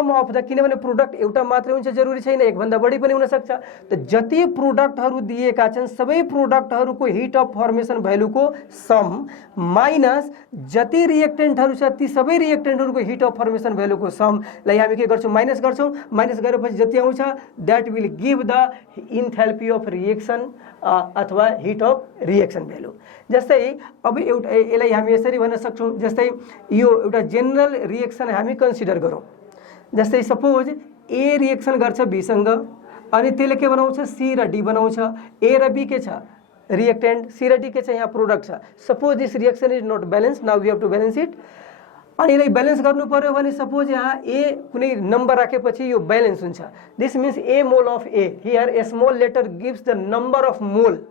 अफ द किनभने प्रोडक्ट एउटा मात्रै हुन्छ जरुरी छैन, एकभन्दा बढी पनि हुन सक्छ। त जति प्रोडक्टहरू दिएका छन् सबै प्रोडक्टहरूको हिट अफ फर्मेसन भ्यालुको सम माइनस जति रिएक्टेन्टहरू छ ती सबै रिएक्टेन्टहरूको हिट अफ फर्मेसन भ्यालुको समलाई हामी के गर्छौँ? माइनस गर्छौँ। माइनस गरेपछि जति आउँछ that will give the enthalpy of reaction अथवा हिट अफ रिएक्सन भ्यालु। जस्तै अब एउटा यसलाई हामी यसरी भन्न सक्छौँ, जस्तै यो एउटा जेनरल रिएक्सन हामी कन्सिडर गरौँ। जस्तै सपोज ए रिएक्सन गर्छ बीसँग अनि त्यसले के बनाउँछ? सी र डी बनाउँछ। ए र बी के छ? रिएक्टेन्ट, सी र डी के छ? यहाँ प्रोडक्ट छ। Suppose this reaction is not balance, now we have to balance it. अनि यसलाई ब्यालेन्स गर्नु पर्यो भने सपोज यहाँ ए कुनै नम्बर राखेपछि यो ब्यालेन्स हुन्छ। This means a mole of a, here a small letter gives the number of mole.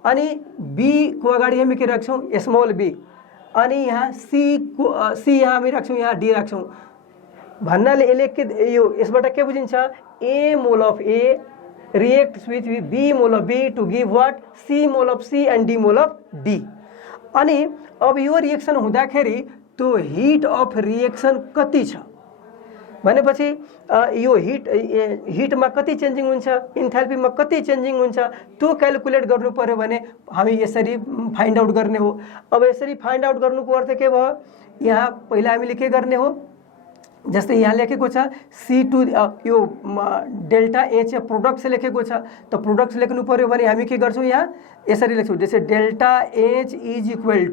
अनि बी को अगाडि हामी के राख्छौँ? Small b. अनि यहाँ सी यहाँ हामी राख्छौँ, यहाँ डी राख्छौँ। भन्नाले यसले के यो यसबाट के बुझिन्छ? A mole of A reacts with B mole of B to give what? C mole of C and D mole of D. अनि अब यो रिएक्सन हुँदाखेरि त्यो हिट अफ रिएक्सन कति छ भनेपछि यो हिटमा कति चेन्जिङ हुन्छ, इन्थेल्पीमा कति चेन्जिङ हुन्छ त्यो क्याल्कुलेट गर्नु पर्यो भने हामी यसरी फाइन्ड आउट गर्ने हो। अब यसरी फाइन्ड आउट गर्नुको अर्थ के भयो? यहाँ पहिला हामीले के गर्ने हो? जस्तै यहाँ लेखेको छ C2 यो डेल्टा एच प्रोडक्ट्स लेखेको छ। त प्रोडक्ट्स लेख्नु पर्यो भने हामी के गर्छौँ? यहाँ यसरी लेख्छौँ, जस्तै delta H is equal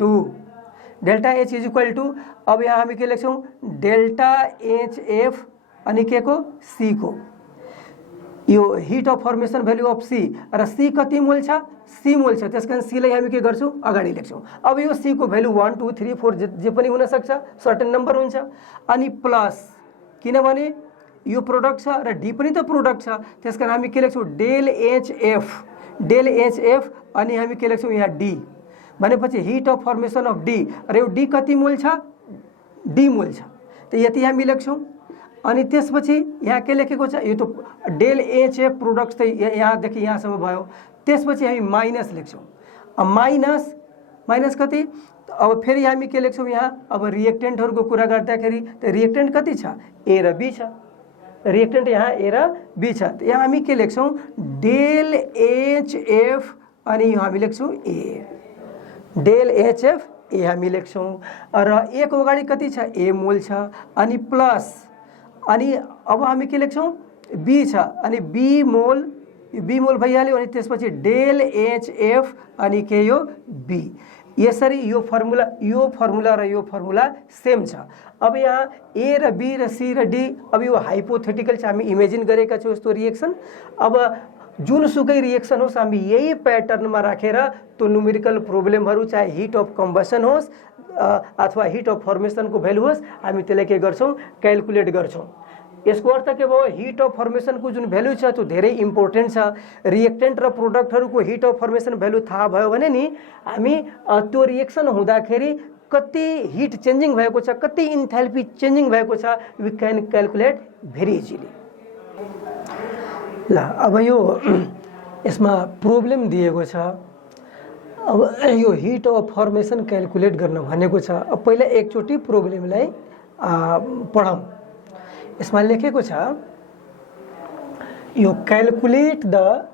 to अब यहाँ हामी के लेख्छौँ? डेल्टा एच एफ अनि के को? सी को। यो heat of formation value of C र सी कति मोल छ? सी मोल छ। त्यसकारण सीलाई हामी के गर्छौँ? अगाडि लेख्छौँ। अब यो सी को भ्यालु 1 2 3 4 जे पनि हुन सक्छ, सर्टेन नम्बर हुन्छ। अनि प्लस किनभने यो प्रोडक्ट छ र डी पनि त प्रोडक्ट छ, त्यसकारण हामी के लेख्छौँ? डेल एच एफ अनि हामी के लेख्छौँ? यहाँ डी भनेपछि heat of formation of D र यो डी कति मोल छ? डी मोल छ। त यति हामी लेख्छौँ। अनि त्यसपछि यहाँ के लेखेको छ? यो त डेल एच एफ प्रोडक्ट्स त यहाँदेखि यहाँसम्म भयो। त्यसपछि हामी माइनस लेख्छौँ। अब माइनस कति? अब फेरि हामी के लेख्छौँ? यहाँ अब रिएक्टेन्टहरूको कुरा गर्दाखेरि त रिएक्टेन्ट कति छ? ए र बी छ। रिएक्टेन्ट यहाँ ए र बी छ। यहाँ हामी के लेख्छौँ? डेल एच एफ अनि यो हामी लेख्छौँ ए। डेल एच एफ ए हामी लेख्छौँ र ए को अगाडि कति छ? ए मोल छ। अनि प्लस अनि अब हामी के लेख्छौँ? बी छ अनि बी मोल भइहाल्यो। अनि त्यसपछि डेल एच एफ अनि के यो बी। यसरी यो फर्मुला र यो फर्मुला सेम छ। अब यहाँ ए र बी र सी र डी अब यो हाइपोथेटिकल छ, हामी इमेजिन गरेका छौँ यस्तो रिएक्सन। अब जुनसुकै रिएक्सन होस् हामी यही प्याटर्नमा राखेर त्यो न्युमेरिकल प्रोब्लेमहरू चाहे हिट अफ कम्बसन होस् अथवा हिट अफ फर्मेसनको भ्यालु होस् हामी त्यसलाई के गर्छौँ? क्याल्कुलेट गर्छौँ। यसको अर्थ के भयो? हिट अफ फर्मेसनको जुन भ्यालु छ त्यो धेरै इम्पोर्टेन्ट छ। रिएक्टेन्ट र प्रोडक्टहरूको हिट अफ फर्मेसन भ्यालु थाहा भयो भने नि हामी त्यो रिएक्सन हुँदाखेरि कति हिट चेन्जिङ भएको छ, कति इन्थेल्पी चेन्जिङ भएको छ, we can calculate very easily. ल अब यो यसमा प्रोब्लेम दिएको छ। अब यो हिट अफ फर्मेसन क्याल्कुलेट गर्न भनेको छ। अब पहिला एकचोटि प्रोब्लेमलाई पढौँ। यसमा लेखेको छ यो calculate the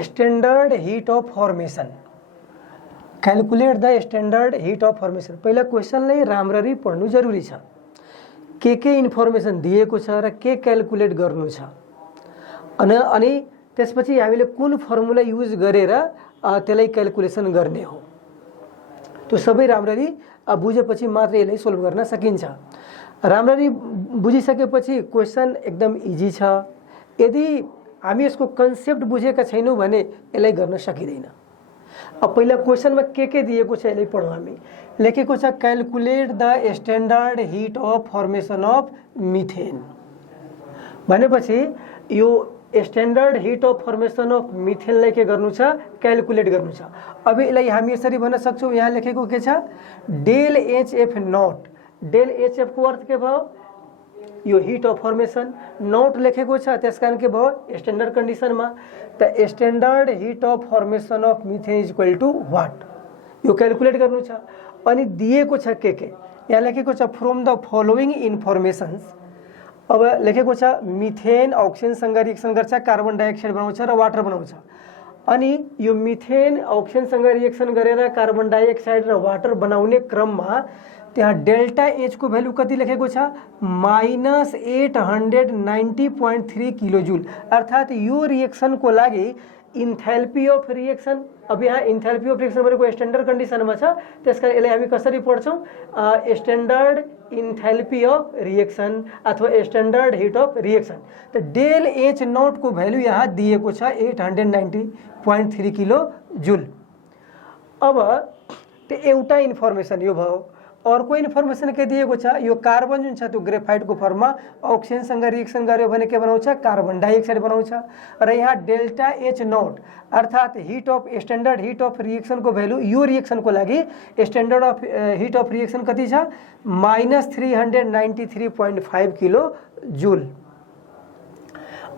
standard heat of formation. Calculate the standard heat of formation. पहिला क्वेसनलाई राम्ररी पढ्नु जरुरी छ। के इन्फर्मेसन दिएको छ र के क्याल्कुलेट गर्नु छ अनि त्यसपछि हामीले कुन फर्मुला युज गरेर त्यसलाई क्याल्कुलेसन गर्ने हो त्यो सबै राम्ररी बुझेपछि मात्र यसलाई सोल्भ गर्न सकिन्छ। राम्ररी बुझिसकेपछि क्वेसन एकदम इजी छ। यदि हामी यसको कन्सेप्ट बुझेका छैनौँ भने यसलाई गर्न सकिँदैन। अब पहिला क्वेसनमा के दिएको छ यसलाई पढौँ। हामी लेखेको छ calculate the standard heat of formation of methane भनेपछि यो standard heat of formation of मिथेनलाई के गर्नु छ, क्यालकुलेट गर्नु छ। अब यसलाई हामी यसरी भन्न सक्छौँ, यहाँ लेखेको के छ, del HF nought. Del HF को अर्थ के भयो, यो हिट अफ फर्मेसन, नट लेखेको छ त्यसकारण के भयो, स्ट्यान्डर्ड कन्डिसनमा। त standard heat of formation of methane is equal to what, यो क्यालकुलेट गर्नु छ। अनि दिएको छ के यहाँ लेखेको छ फ्रम द फलोइङ इन्फर्मेसन्स। अब लेखेको छ मिथेन अक्सिजनसँग रिएक्सन गर्छ, कार्बन डाइअक्साइड बनाउँछ र वाटर बनाउँछ। अनि यो मिथेन अक्सिजनसँग रिएक्सन गरेर कार्बन डाइअक्साइड र वाटर बनाउने क्रममा त्यहाँ डेल्टा एच को भ्यालु कति लेखेको छ, -890.3 किलोजुल। अर्थात् यो रिएक्सनको लागि इन्थेल्पी अफ रिएक्सन, अब यहाँ इन्थेल्पी अफ रिएक्सन भनेको स्ट्यान्डर्ड कन्डिसनमा छ, त्यसकारण यसलाई हामी कसरी पढ्छौँ, स्ट्यान्डर्ड इन्थेल्पी अफ रिएक्सन अथवा स्ट्यान्डर्ड हिट अफ रिएक्सन। त डेल एच नट को भ्यालु यहाँ दिएको छ 890.3 किलो जुल। अब त्यो एउटा इन्फर्मेसन यो भयो। अर्को इन्फर्मेसन के दिएको छ, यो कार्बन जुन छ त्यो ग्रेफाइटको फर्ममा अक्सिजनसँग रिएक्सन गर्यो भने के बनाउँछ, कार्बन डाइअक्साइड बनाउँछ। र यहाँ डेल्टा एच नट अर्थात् heat of standard heat of रिएक्सनको भ्यालु यो रिएक्सनको लागि standard of heat of reaction कति छ, -393.5 किलो जुल।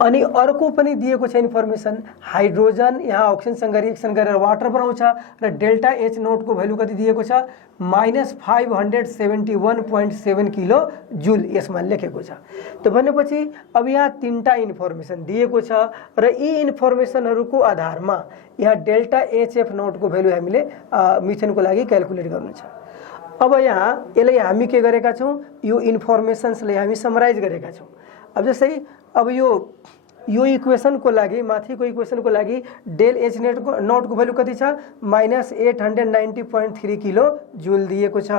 अनि अर्को पनि दिएको छ इन्फर्मेसन, हाइड्रोजन यहाँ अक्सिजनसँग रिएक्सन गरेर वाटर बनाउँछ र डेल्टा एच नोट को भ्यालु कति दिएको छ, -571.7 किलो जुल यसमा लेखेको छ। त भनेपछि अब यहाँ तीनटा इन्फर्मेसन दिएको छ र यी इन्फर्मेसनहरूको आधारमा यहाँ डेल्टा एचएफ नोट को भ्यालु हामीले मिथेनको लागि क्यालकुलेट गर्नु छ। अब यहाँ यसलाई हामी के गरेका छौँ, यो इन्फर्मेसन्सलाई हामी समराइज गरेका छौँ। अब जस्तै अब यो इक्वेसनको लागि, माथिको इक्वेसनको लागि डेल एच नट को भ्यालु कति छ, -890.3 किलो जुल दिएको छ,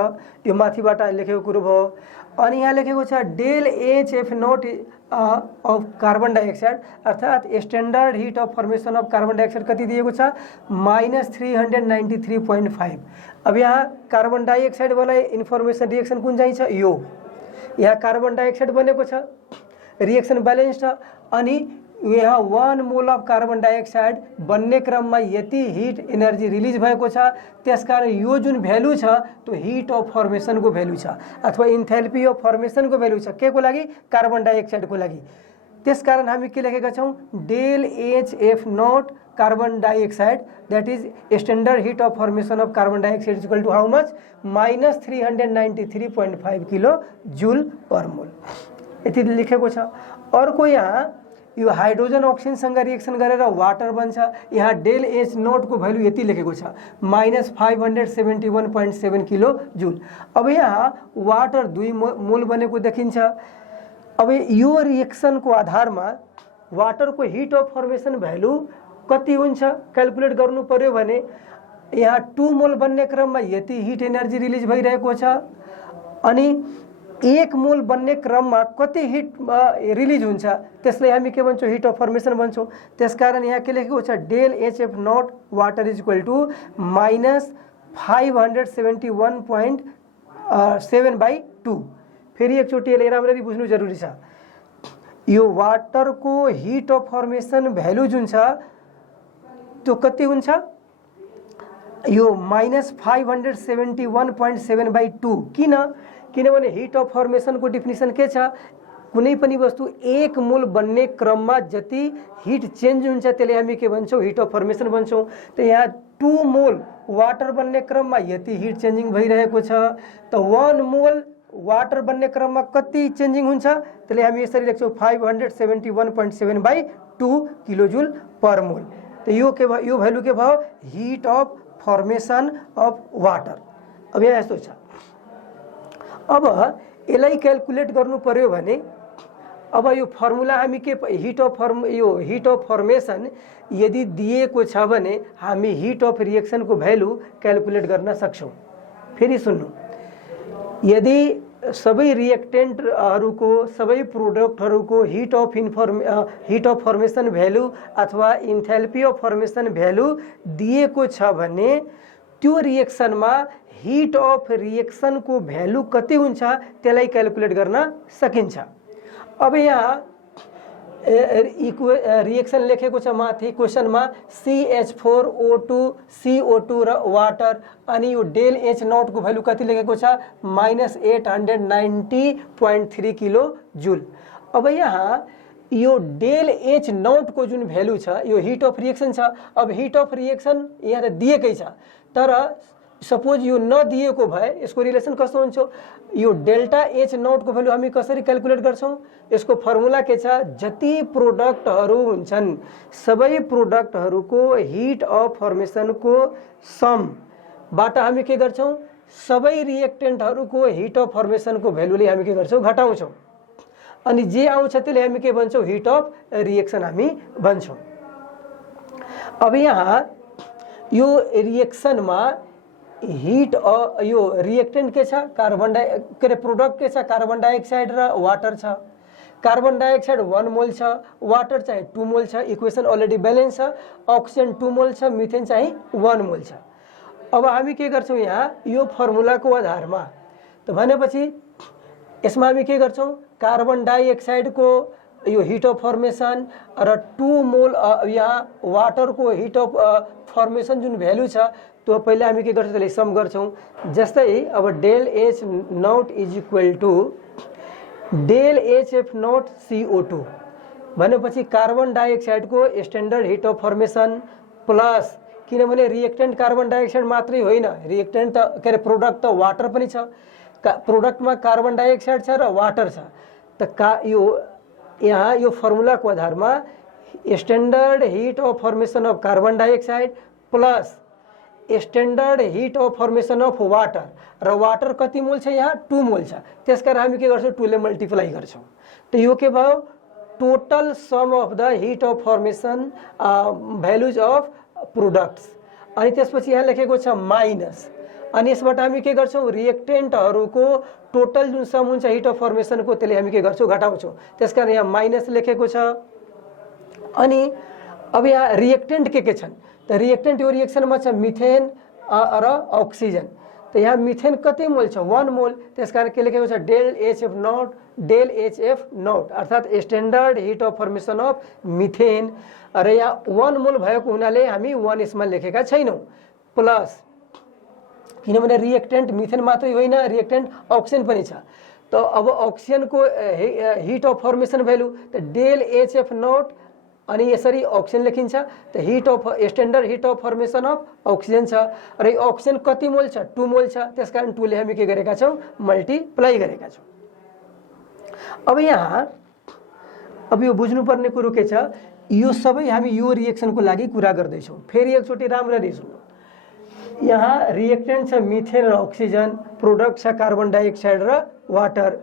यो माथिबाट लेखेको कुरो भयो। अनि यहाँ लेखेको छ del H F naught of carbon dioxide अर्थात् standard heat of formation of carbon dioxide कति दिएको छ, -393.5। अब यहाँ कार्बन डाइअक्साइड वाला इन्फर्मेसन रिएक्सन कुन चाहिँ छ, यो यहाँ कार्बन डाइअक्साइड बनेको छ, रिएक्सन ब्यालेन्स छ। अनि यहाँ 1 मोल अफ कार्बन डाइअक्साइड बन्ने क्रममा यति हिट एनर्जी रिलिज भएको छ, त्यसकारण यो जुन भ्यालु छ त्यो हिट अफ फर्मेसनको भ्यालु छ अथवा इन्थेल्पी अफ फर्मेसनको भ्यालु छ, के को लागि, कार्बन डाइअक्साइडको लागि। त्यसकारण हामी के लेखेका छौँ, del H F nought carbon dioxide that is standard heat of formation of carbon dioxide is equal to how much -393.5 kilo joule per mole यति लेखेको छ। अर्को यहाँ यो हाइड्रोजन ऑक्सीजनसँग रिएक्सन गरेर वाटर बन्छ। यहाँ डेल एच नोट को भ्यालु यति लेखेको छ -571.7 किलो जूल। अब यहाँ वाटर 2 मोल बनेको देखिन्छ। अब यो रिएक्सन को आधारमा वाटर को हीट अफ फर्मेशन भ्यालु कति हुन्छ क्याल्कुलेट गर्नु पर्यो भने यहाँ 2 मोल बन्ने क्रममा यति हीट एनर्जी रिलिज भइरहेको छ अनि 1 मोल बन्ने क्रममा कति हिट रिलिज हुन्छ त्यसलाई हामी के भन्छौं हिट अफ फर्मेशन भन्छौं। त्यसकारण यहाँ के लेखेको छ del HF nought water is equal to -571.7/2। फेरि एकचोटि यसलाई राम्ररी बुझ्नु जरुरी छ। यो वाटर को हिट अफ फर्मेशन भ्यालु जुन छ त्यो कति हुन्छ यो -571.7/2 किनभने हिट अफ फर्मेशन को डेफिनेसन के छ कुनै पनि वस्तु 1 मोल बन्ने क्रममा जति हिट चेन्ज हुन्छ त्यसले हामी के भन्छौं हिट अफ फर्मेशन भन्छौं। त यहाँ 2 मोल वाटर बन्ने क्रममा यति हिट चेन्जिङ भइरहेको छ त 1 मोल वाटर बन्ने क्रममा कति चेन्जिङ हुन्छ त्यसले हामी यसरी लेख्छौं 571.7/2 किलोजूल पर मोल। त यो भ्यालु के भयो heat of formation of water. अब यहाँ यस्तो छ। अब यसलाई क्याल्कुलेट गर्नु पर्यो भने अब यो फर्मुला हामी के हिट अफ फर्मेशन यदि दिएको छ भने हामी हिट अफ रिएक्सन को भ्यालु क्याल्कुलेट गर्न सक्छौं। फेरि सुन्नु, यदि सबै रिएक्टेन्टहरुको सबै प्रोडक्टहरुको हिट अफ फर्मेशन भ्यालु अथवा इन्थेल्पी अफ फर्मेशन भ्यालु दिएको छ भने त्यो रिएक्सनमा हिट अफ रिएक्सन को भ्यालु कति हुन्छ त्यसलाई क्याल्कुलेट गर्न सकिन्छ। अब यहाँ रिएक्सन लेखेको छ माथि क्वेसनमा CH4O2 CO2 र वाटर अनि यो डेल एच नट को भ्यालु कति लेखेको छ -890.3 किलो जुल। अब यहाँ यो डेल एच नट को जुन भ्यालु छ यो हिट अफ रिएक्सन छ। अब हिट अफ रिएक्सन यहाँ त दिएकै छ, तर सपोज यो नदिएको भए यसको रिलेसन कस्तो हुन्छ, यो डेल्टा एच नट को भ्यालु हामी कसरी क्याल्कुलेट गर्छौं, यसको फर्मुला के छ, जति प्रोडक्टहरु हुन्छन् सबै प्रोडक्टहरुको हिट अफ फर्मेसनको सम बाट हामी के गर्छौं, सबै रिएक्टेन्टहरुको हिट अफ फर्मेसनको भ्यालुले हामी के गर्छौं, घटाउँछौं अनि जे आउँछ त्यसले हामी के भन्छौं, हिट अफ रिएक्सन हामी भन्छौं। अब यहाँ यो रिएक्सनमा हिट यो रिएक्टेन्ट के छ, कार्बन डाइ प्रोडक्ट के छ, कार्बन डाइअक्साइड र वाटर छ। कार्बन डाइअक्साइड 1 मोल छ, वाटर चाहिँ 2 मोल छ, इक्वेसन अलरेडी ब्यालेन्स छ। अक्सिजन 2 मोल छ, मिथेन चाहिँ 1 मोल छ। अब हामी के गर्छौं, यहाँ यो फर्मुलाको आधारमा त भनेपछि यसमा हामी के गर्छौं, कार्बन डाइअक्साइड को यो हिट अफ फर्मेसन र 2 मोल यहाँ वाटर को हिट अफ फर्मेसन जुन भ्यालु छ त्यो पहिले हामी के गर्छौं, त्यसले सम गर्छौं। जस्तै अब del H nought is equal to del H F nought CO2 भनेपछि कार्बन डाइअक्साइड को standard heat of formation plus, किनभने रिएक्टेन्ट कार्बन डाइअक्साइड मात्रै होइन, रिएक्टेन्ट त प्रोडक्ट त वाटर पनि छ, प्रोडक्टमा कार्बन डाइअक्साइड छ र वाटर छ। त यहाँ यो फर्मुलाको आधारमा standard heat of formation of carbon dioxide plus standard heat of formation of water र वाटर कति मोल छ, यहाँ 2 मोल छ, त्यसकारण हामी के गर्छौं, 2 ले मल्टिप्लाई गर्छौं। त यो के भयो, total sum of the heat of formation values of products. अनि त्यसपछि यहाँ लेखेको छ माइनस, अनि यसबाट हामी के गर्छौं, रिएक्टेन्टहरुको टोटल जुन सम हुन्छ हिट अफ फर्मेसनको त्यसले हामी के गर्छौं, घटाउँछौं, त्यसकारण यहाँ माइनस लेखेको छ। अनि अब यहाँ रिएक्टेन्ट के छन्, त रिएक्टेन्ट यो रिएक्सनमा छ मिथेन र अक्सिजन। त यहाँ मिथेन कति मोल छ, 1 मोल, त्यसकारण के लेखेको छ, डेल एचएफ नट अर्थात standard heat of formation of methane र यहाँ 1 मोल भएको हुनाले हामी 1 यसमा लेखेका छैनौं, प्लस किनभने रिएक्टेन्ट मिथेन मात्रै होइन, रिएक्टेन्ट अक्सिजन पनि छ। त अब अक्सिजन को हिट अफ फर्मेसन भ्यालु त डेल एचएफ नट अनि यसरी अक्सिजन लेखिन्छ। त heat of standard heat of formation of oxygen छ र यो अक्सिजन कति मोल छ, 2 मोल छ, त्यसकारण 2 ले हामी के गरेका छौं, मल्टिप्लाई गरेका छौं। अब यहाँ अब यो बुझ्नुपर्ने कुरो के छ, यो सबै हामी यो रिएक्सनको लागि कुरा गर्दै छौं। फेरि एकचोटी राम्ररी सुन्नु, यहाँ रिएक्टेन्ट छ मिथेन र अक्सिजन, प्रोडक्ट छ कार्बन डाइअक्साइड र वाटर,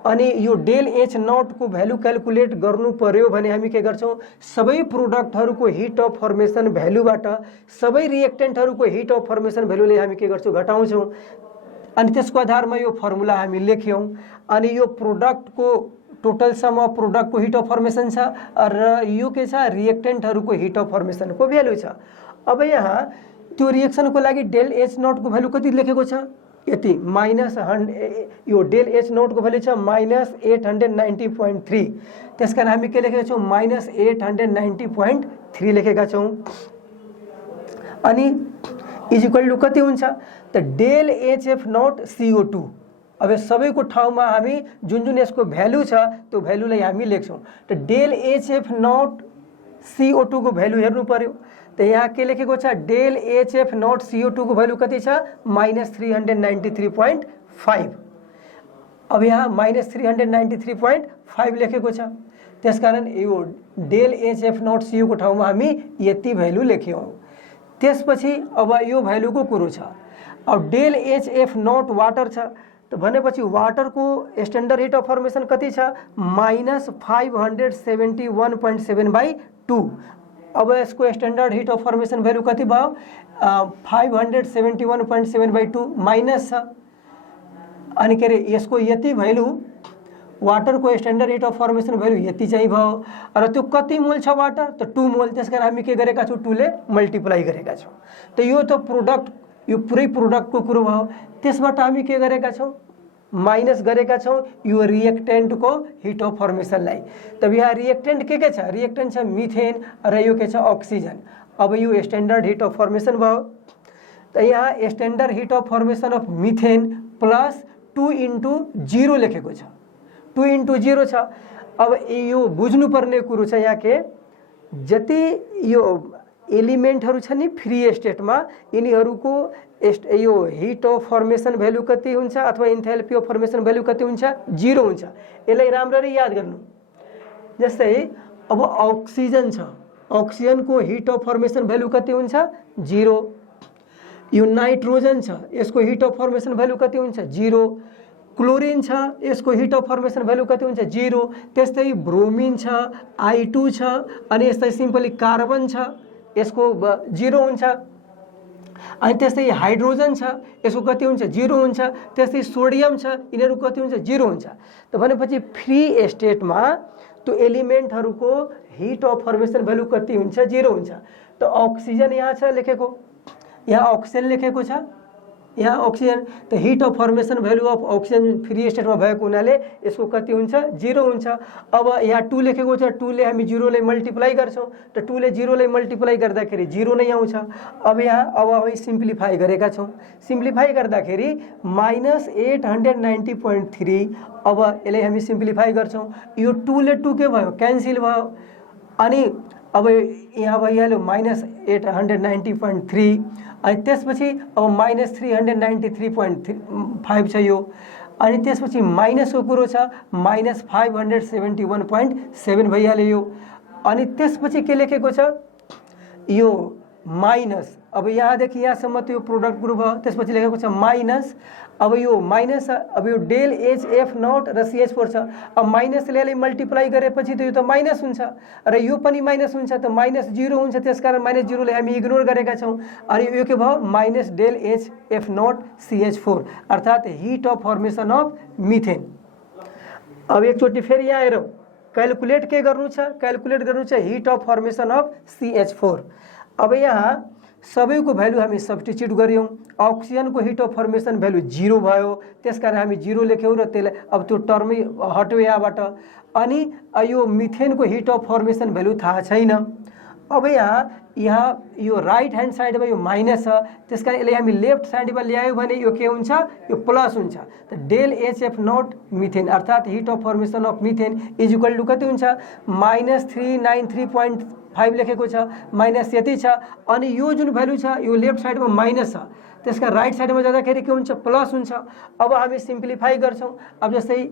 अनि यो डेल एच नट को भ्यालु क्याल्कुलेट गर्नु पर्यो भने हामी के गर्छौं, सबै प्रोडक्टहरुको हिट अफ फर्मेसन भ्यालुबाट सबै रिएक्टेन्टहरुको हिट अफ फर्मेसन भ्यालुले हामी के गर्छौं, घटाउँछौं। अनि त्यसको आधारमा यो फर्मुला हामी लेख्यौं। अनि यो प्रोडक्टको टोटल सम अफ प्रोडक्टको हिट अफ फर्मेसन छ र यो के छ, रिएक्टेन्टहरुको हिट अफ फर्मेसनको भ्यालु छ। अब यहाँ त्यो रिएक्सनको लागि डेल एच नट को भ्यालु कति लेखेको छ, यति माइनस यो डेल एच नट को भ्यालु छ -890.3, त्यसकारण हामी के लेखेका छौं, -890.3 लेखेका छौं। अनि इज इक्वल टु कति हुन्छ, त डेल एचएफ नट CO2। अब सबैको ठाउँमा हामी जुन जुन यसको भ्यालु छ त्यो भ्यालुलाई हामी लेख्छौं। त डेल एचएफ नट CO2 को भ्यालु हेर्नु पर्यो। त यहाँ के लेखेको छ, डेल एचएफ नट CO2 को भ्यालु कति छ, -393.5। अब यहाँ -393.5 लेखेको छ, त्यसकारण यो डेल एचएफ नट CO को ठाउँमा हामी यति भ्यालु लेख्यौं। त्यसपछि अब यो भ्यालुको कुरो छ। अब डेल एचएफ नट वाटर छ, त भनेपछि वाटर को स्ट्यान्डर्ड हिट अफ फर्मेसन कति छ, -571.7/2। अब यसको standard heat of formation value कति भयो, 571.7/2 माइनस छ, अनि के अरे यसको यति भ्यालु वाटर को standard heat of formation value यति चाहिँ भयो र त्यो कति मोल छ वाटर, त 2 मोल, त्यसकारण हामी के गरेका छौं, 2 ले मल्टिप्लाई गरेका छौं। त यो त प्रोडक्ट, यो पुरै प्रोडक्टको कुरो भयो। त्यसबाट हामी के गरेका छौं, माइनस गरेका छौँ यो रिएक्टेन्टको हिट अफ फर्मेसनलाई। तब यहाँ रिएक्टेन्ट के छ? रिएक्टेन्ट छ मिथेन र यो के छ? अक्सिजन। अब यो स्ट्यान्डर्ड हिट अफ फर्मेसन भयो। त यहाँ standard heat of formation of methane plus 2 into 0 लेखेको छ, 2 into 0 छ। अब यो बुझ्नुपर्ने कुरो छ यहाँ के जति यो एलिमेन्टहरू छ नि फ्री स्टेटमा यिनीहरूको यो हिट अफ फर्मेसन भ्यालु कति हुन्छ अथवा इन्थेल्पी अफ फर्मेसन भ्यालु कति हुन्छ? 0 हुन्छ। यसलाई राम्ररी याद गर्नु। जस्तै अब अक्सिजन छ, अक्सिजनको हिट अफ फर्मेसन भ्यालु कति हुन्छ? 0। यो नाइट्रोजन छ, यसको हिट अफ फर्मेसन भ्यालु कति हुन्छ? 0। क्लोरिन छ, यसको हिट अफ फर्मेसन भ्यालु कति हुन्छ? 0। त्यस्तै ब्रोमिन छ, I2 छ, अनि यस्तै सिम्पली कार्बन छ, यसको 0 हुन्छ। अनि त्यस्तै हाइड्रोजन छ, यसको कति हुन्छ? 0 हुन्छ। त्यस्तै सोडियम छ, यिनीहरू कति हुन्छ? 0 हुन्छ। त भनेपछि फ्री स्टेटमा त्यो एलिमेन्टहरूको हिट अफ फर्मेसन भ्यालु कति हुन्छ? 0 हुन्छ। त अक्सिजन यहाँ छ लेखेको, यहाँ अक्सिजन लेखेको छ, यहाँ अक्सिजन। त heat of formation value of oxygen free स्टेटमा भएको हुनाले यसको कति हुन्छ? 0 हुन्छ। अब यहाँ 2 लेखेको छ, 2 ले हामी 0 ले मल्टिप्लाई गर्छौँ, त 2 ले 0 ले मल्टिप्लाई गर्दाखेरि 0 नै आउँछ। अब यहाँ अब हामी सिम्प्लिफाई गरेका छौँ, सिम्प्लिफाई गर्दाखेरि -890.3। अब यसलाई हामी सिम्प्लिफाई गर्छौँ, यो 2 ले 2 के भयो? क्यान्सिल भयो। अनि अब यहाँ भइहाल्यो -890.3। अनि त्यसपछि अब -393.5 छ यो। अनि त्यसपछि माइनसको कुरो छ, -571.7 भइहाल्यो यो। अनि त्यसपछि के लेखेको छ? यो माइनस, अब यहाँदेखि यहाँसम्म त्यो प्रोडक्ट ग्रुप भयो। त्यसपछि लेखेको छ माइनस, अब यो माइनस, अब यो डेल HF0 र CH4 छ। अब माइनसले मल्टिप्लाई गरेपछि त यो त माइनस हुन्छ र यो पनि माइनस हुन्छ, त -0 हुन्छ। त्यसकारण -0 ले हामी इग्नोर गरेका छौँ। अनि यो के भयो? माइनस डेल HF0 CH4 अर्थात् heat of formation of methane. अब एकचोटि फेरि यहाँ हेरौँ, क्यालकुलेट के गर्नु छ? क्यालकुलेट गर्नु छ heat of formation of CH4। अब यहाँ सबैको भ्यालु हामी सब्स्टिट्युट गर्यौँ। अक्सिजनको हिट अफ फर्मेसन भ्यालु 0 भयो, त्यसकारण हामी 0 लेख्यौँ र त्यसलाई अब त्यो टर्मै हट्यो यहाँबाट। अनि यो मिथेनको हिट अफ फर्मेसन भ्यालु थाहा छैन। अब यहाँ यो राइट ह्यान्ड साइडमा यो माइनस छ, त्यसकारण यसलाई हामी लेफ्ट साइडमा ल्यायो भने यो के हुन्छ? यो प्लस हुन्छ। त डेल HF0 मिथेन अर्थात् heat of formation of methane is equal to कति हुन्छ? -393.5 लेखेको छ, माइनस यति छ। अनि यो जुन भ्यालु छ यो लेफ्ट साइडमा माइनस छ, त्यसका राइट साइडमा जाँदाखेरि के हुन्छ? प्लस हुन्छ। अब हामी सिम्प्लिफाई गर्छौँ। अब जस्तै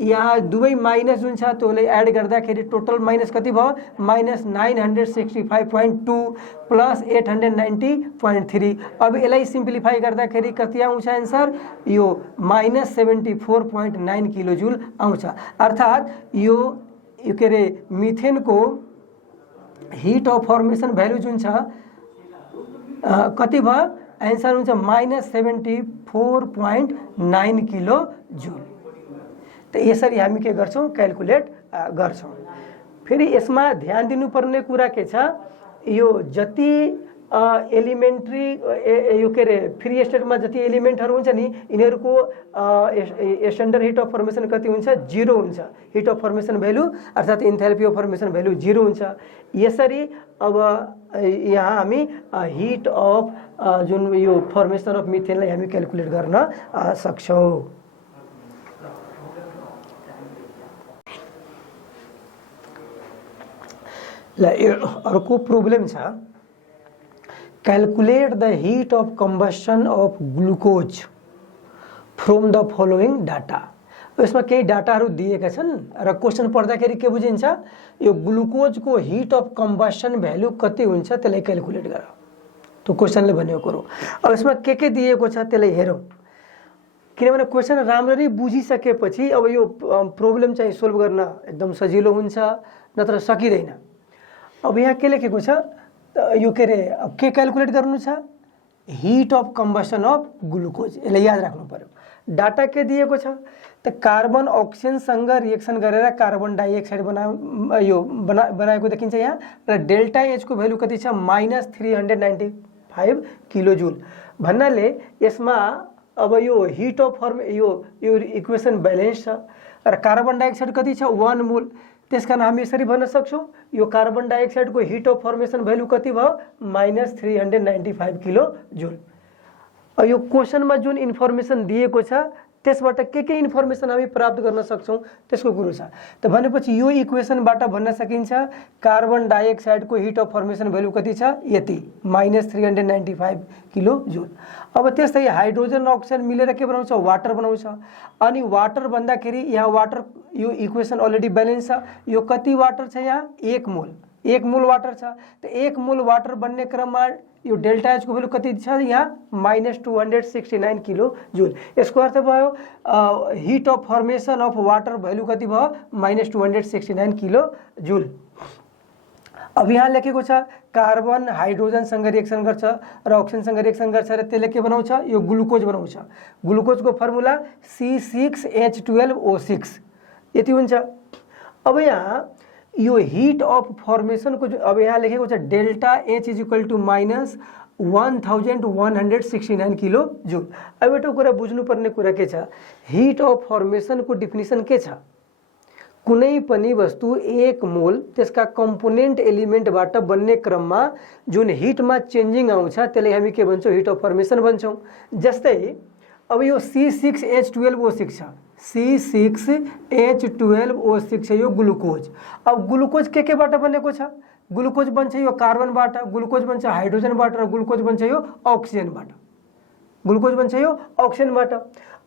यहाँ दुवै माइनस जुन छ त्यसलाई एड गर्दाखेरि टोटल माइनस कति भयो? -965.2 प्लस 890.3। अब यसलाई सिम्प्लिफाई गर्दाखेरि कति आउँछ एन्सर? यो -74.9 किलो जुल आउँछ। अर्थात् यो के अरे मिथेनको हिट अफ फर्मेसन भ्यालु जुन छ कति भयो? एन्सर हुन्छ -74.9 किलो जुल। त यसरी हामी के गर्छौँ? क्यालकुलेट गर्छौँ। फेरि यसमा ध्यान दिनुपर्ने कुरा के छ? यो जति एलिमेन्ट्री यो के अरे फ्री स्टेटमा जति एलिमेन्टहरू हुन्छ नि यिनीहरूको स्ट्यान्डर्ड हिट अफ फर्मेसन कति हुन्छ? 0 हुन्छ। हिट अफ फर्मेसन भ्यालु अर्थात् इन्थेल्पी अफ फर्मेसन भ्यालु 0 हुन्छ। यसरी अब यहाँ हामी हिट अफ जुन यो फर्मेसन अफ मिथेनलाई हामी क्यालकुलेट गर्न सक्छौँ। ल अर्को प्रब्लम छ, calculate the heat of combustion of glucose from the following data. यसमा केही डाटाहरू दिएका छन् र क्वेसन पढ्दाखेरि के बुझिन्छ? यो ग्लुकोजको हिट अफ कम्बसन भ्यालु कति हुन्छ त्यसलाई क्यालकुलेट गर। त्यो क्वेसनले भनेको कुरो। अब यसमा के दिएको छ त्यसलाई हेरौँ, किनभने क्वेसन राम्ररी बुझिसकेपछि अब यो प्रब्लम चाहिँ सोल्भ गर्न एकदम सजिलो हुन्छ, नत्र सकिँदैन। अब यहाँ के लेखेको छ? यो के अरे अब के क्यालकुलेट गर्नु छ? Heat of combustion of glucose. यसलाई याद राख्नु पर्यो। डाटा के दिएको छ? त कार्बन अक्सिजनसँग रिएक्सन गरेर कार्बन डाइअक्साइड बनाएको देखिन्छ यहाँ र डेल्टा एच को भ्यालु कति छ? -395 किलो जुल। भन्नाले यसमा अब यो हिट अफ यो इक्वेसन ब्यालेन्स छ र कार्बन डाइअक्साइड कति छ 1 मोल। त्यसकारण हामी यसरी भन्न सक्छौँ यो कार्बन डाइअक्साइडको हिट अफ फर्मेसन भ्यालु कति भयो -395 किलो जुल। यो क्वेसनमा जुन इन्फर्मेसन दिएको छ त्यसबाट के इन्फर्मेसन हामी प्राप्त गर्न सक्छौँ त्यसको कुरो छ। त भनेपछि यो इक्वेसनबाट भन्न सकिन्छ कार्बन डाइअक्साइडको हिट अफ फर्मेसन भ्यालु कति छ यति -395 किलो जुल। अब त्यस्तै हाइड्रोजन र अक्सिजन मिलेर के बनाउँछ वाटर बनाउँछ। अनि वाटर भन्दाखेरि यहाँ वाटर यो इक्वेसन अलरेडी ब्यालेन्स छ। यो कति वाटर छ यहाँ 1 मोल वाटर छ। त 1 मोल वाटर बन्ने क्रममा यो डेल्टा एच को भ्यालु कति छ यहाँ -269 किलो जुल। यसको अर्थ भयो heat of formation of water value कति भयो -269 किलो जुल। अब यहाँ लेखेको छ कार्बन हाइड्रोजनसँग रिएक्सन गर्छ र अक्सिजनसँग रिएक्सन गर्छ र त्यसले के बनाउँछ यो ग्लुकोज बनाउँछ। ग्लुकोजको फर्मुला C6H12O6 यति हुन्छ। अब यहाँ यो हिट अफ फर्मेसन को अब यहाँ लेखेको छ delta H is equal to -1169 kilo joule. अब एउटा कुरा बुझ्नुपर्ने कुरा के छ हिट अफ फर्मेसन को डिफिनिसन के छ कुनै पनि वस्तु 1 मोल त्यसका कम्पोनेन्ट एलिमेन्टबाट बन्ने क्रममा जुन हिटमा चेन्जिङ आउँछ त्यसलाई हामी के भन्छौँ हिट अफ फर्मेसन भन्छौँ। जस्तै अब यो C6H12O6 छ C6H12O6 छ यो ग्लुकोज। अब ग्लुकोज के बाट बनेको छ ग्लुकोज बन्छ यो कार्बनबाट ग्लुकोज बन्छ हाइड्रोजनबाट र ग्लुकोज बन्छ यो अक्सिजनबाट ग्लुकोज बन्छ यो अक्सिजनबाट।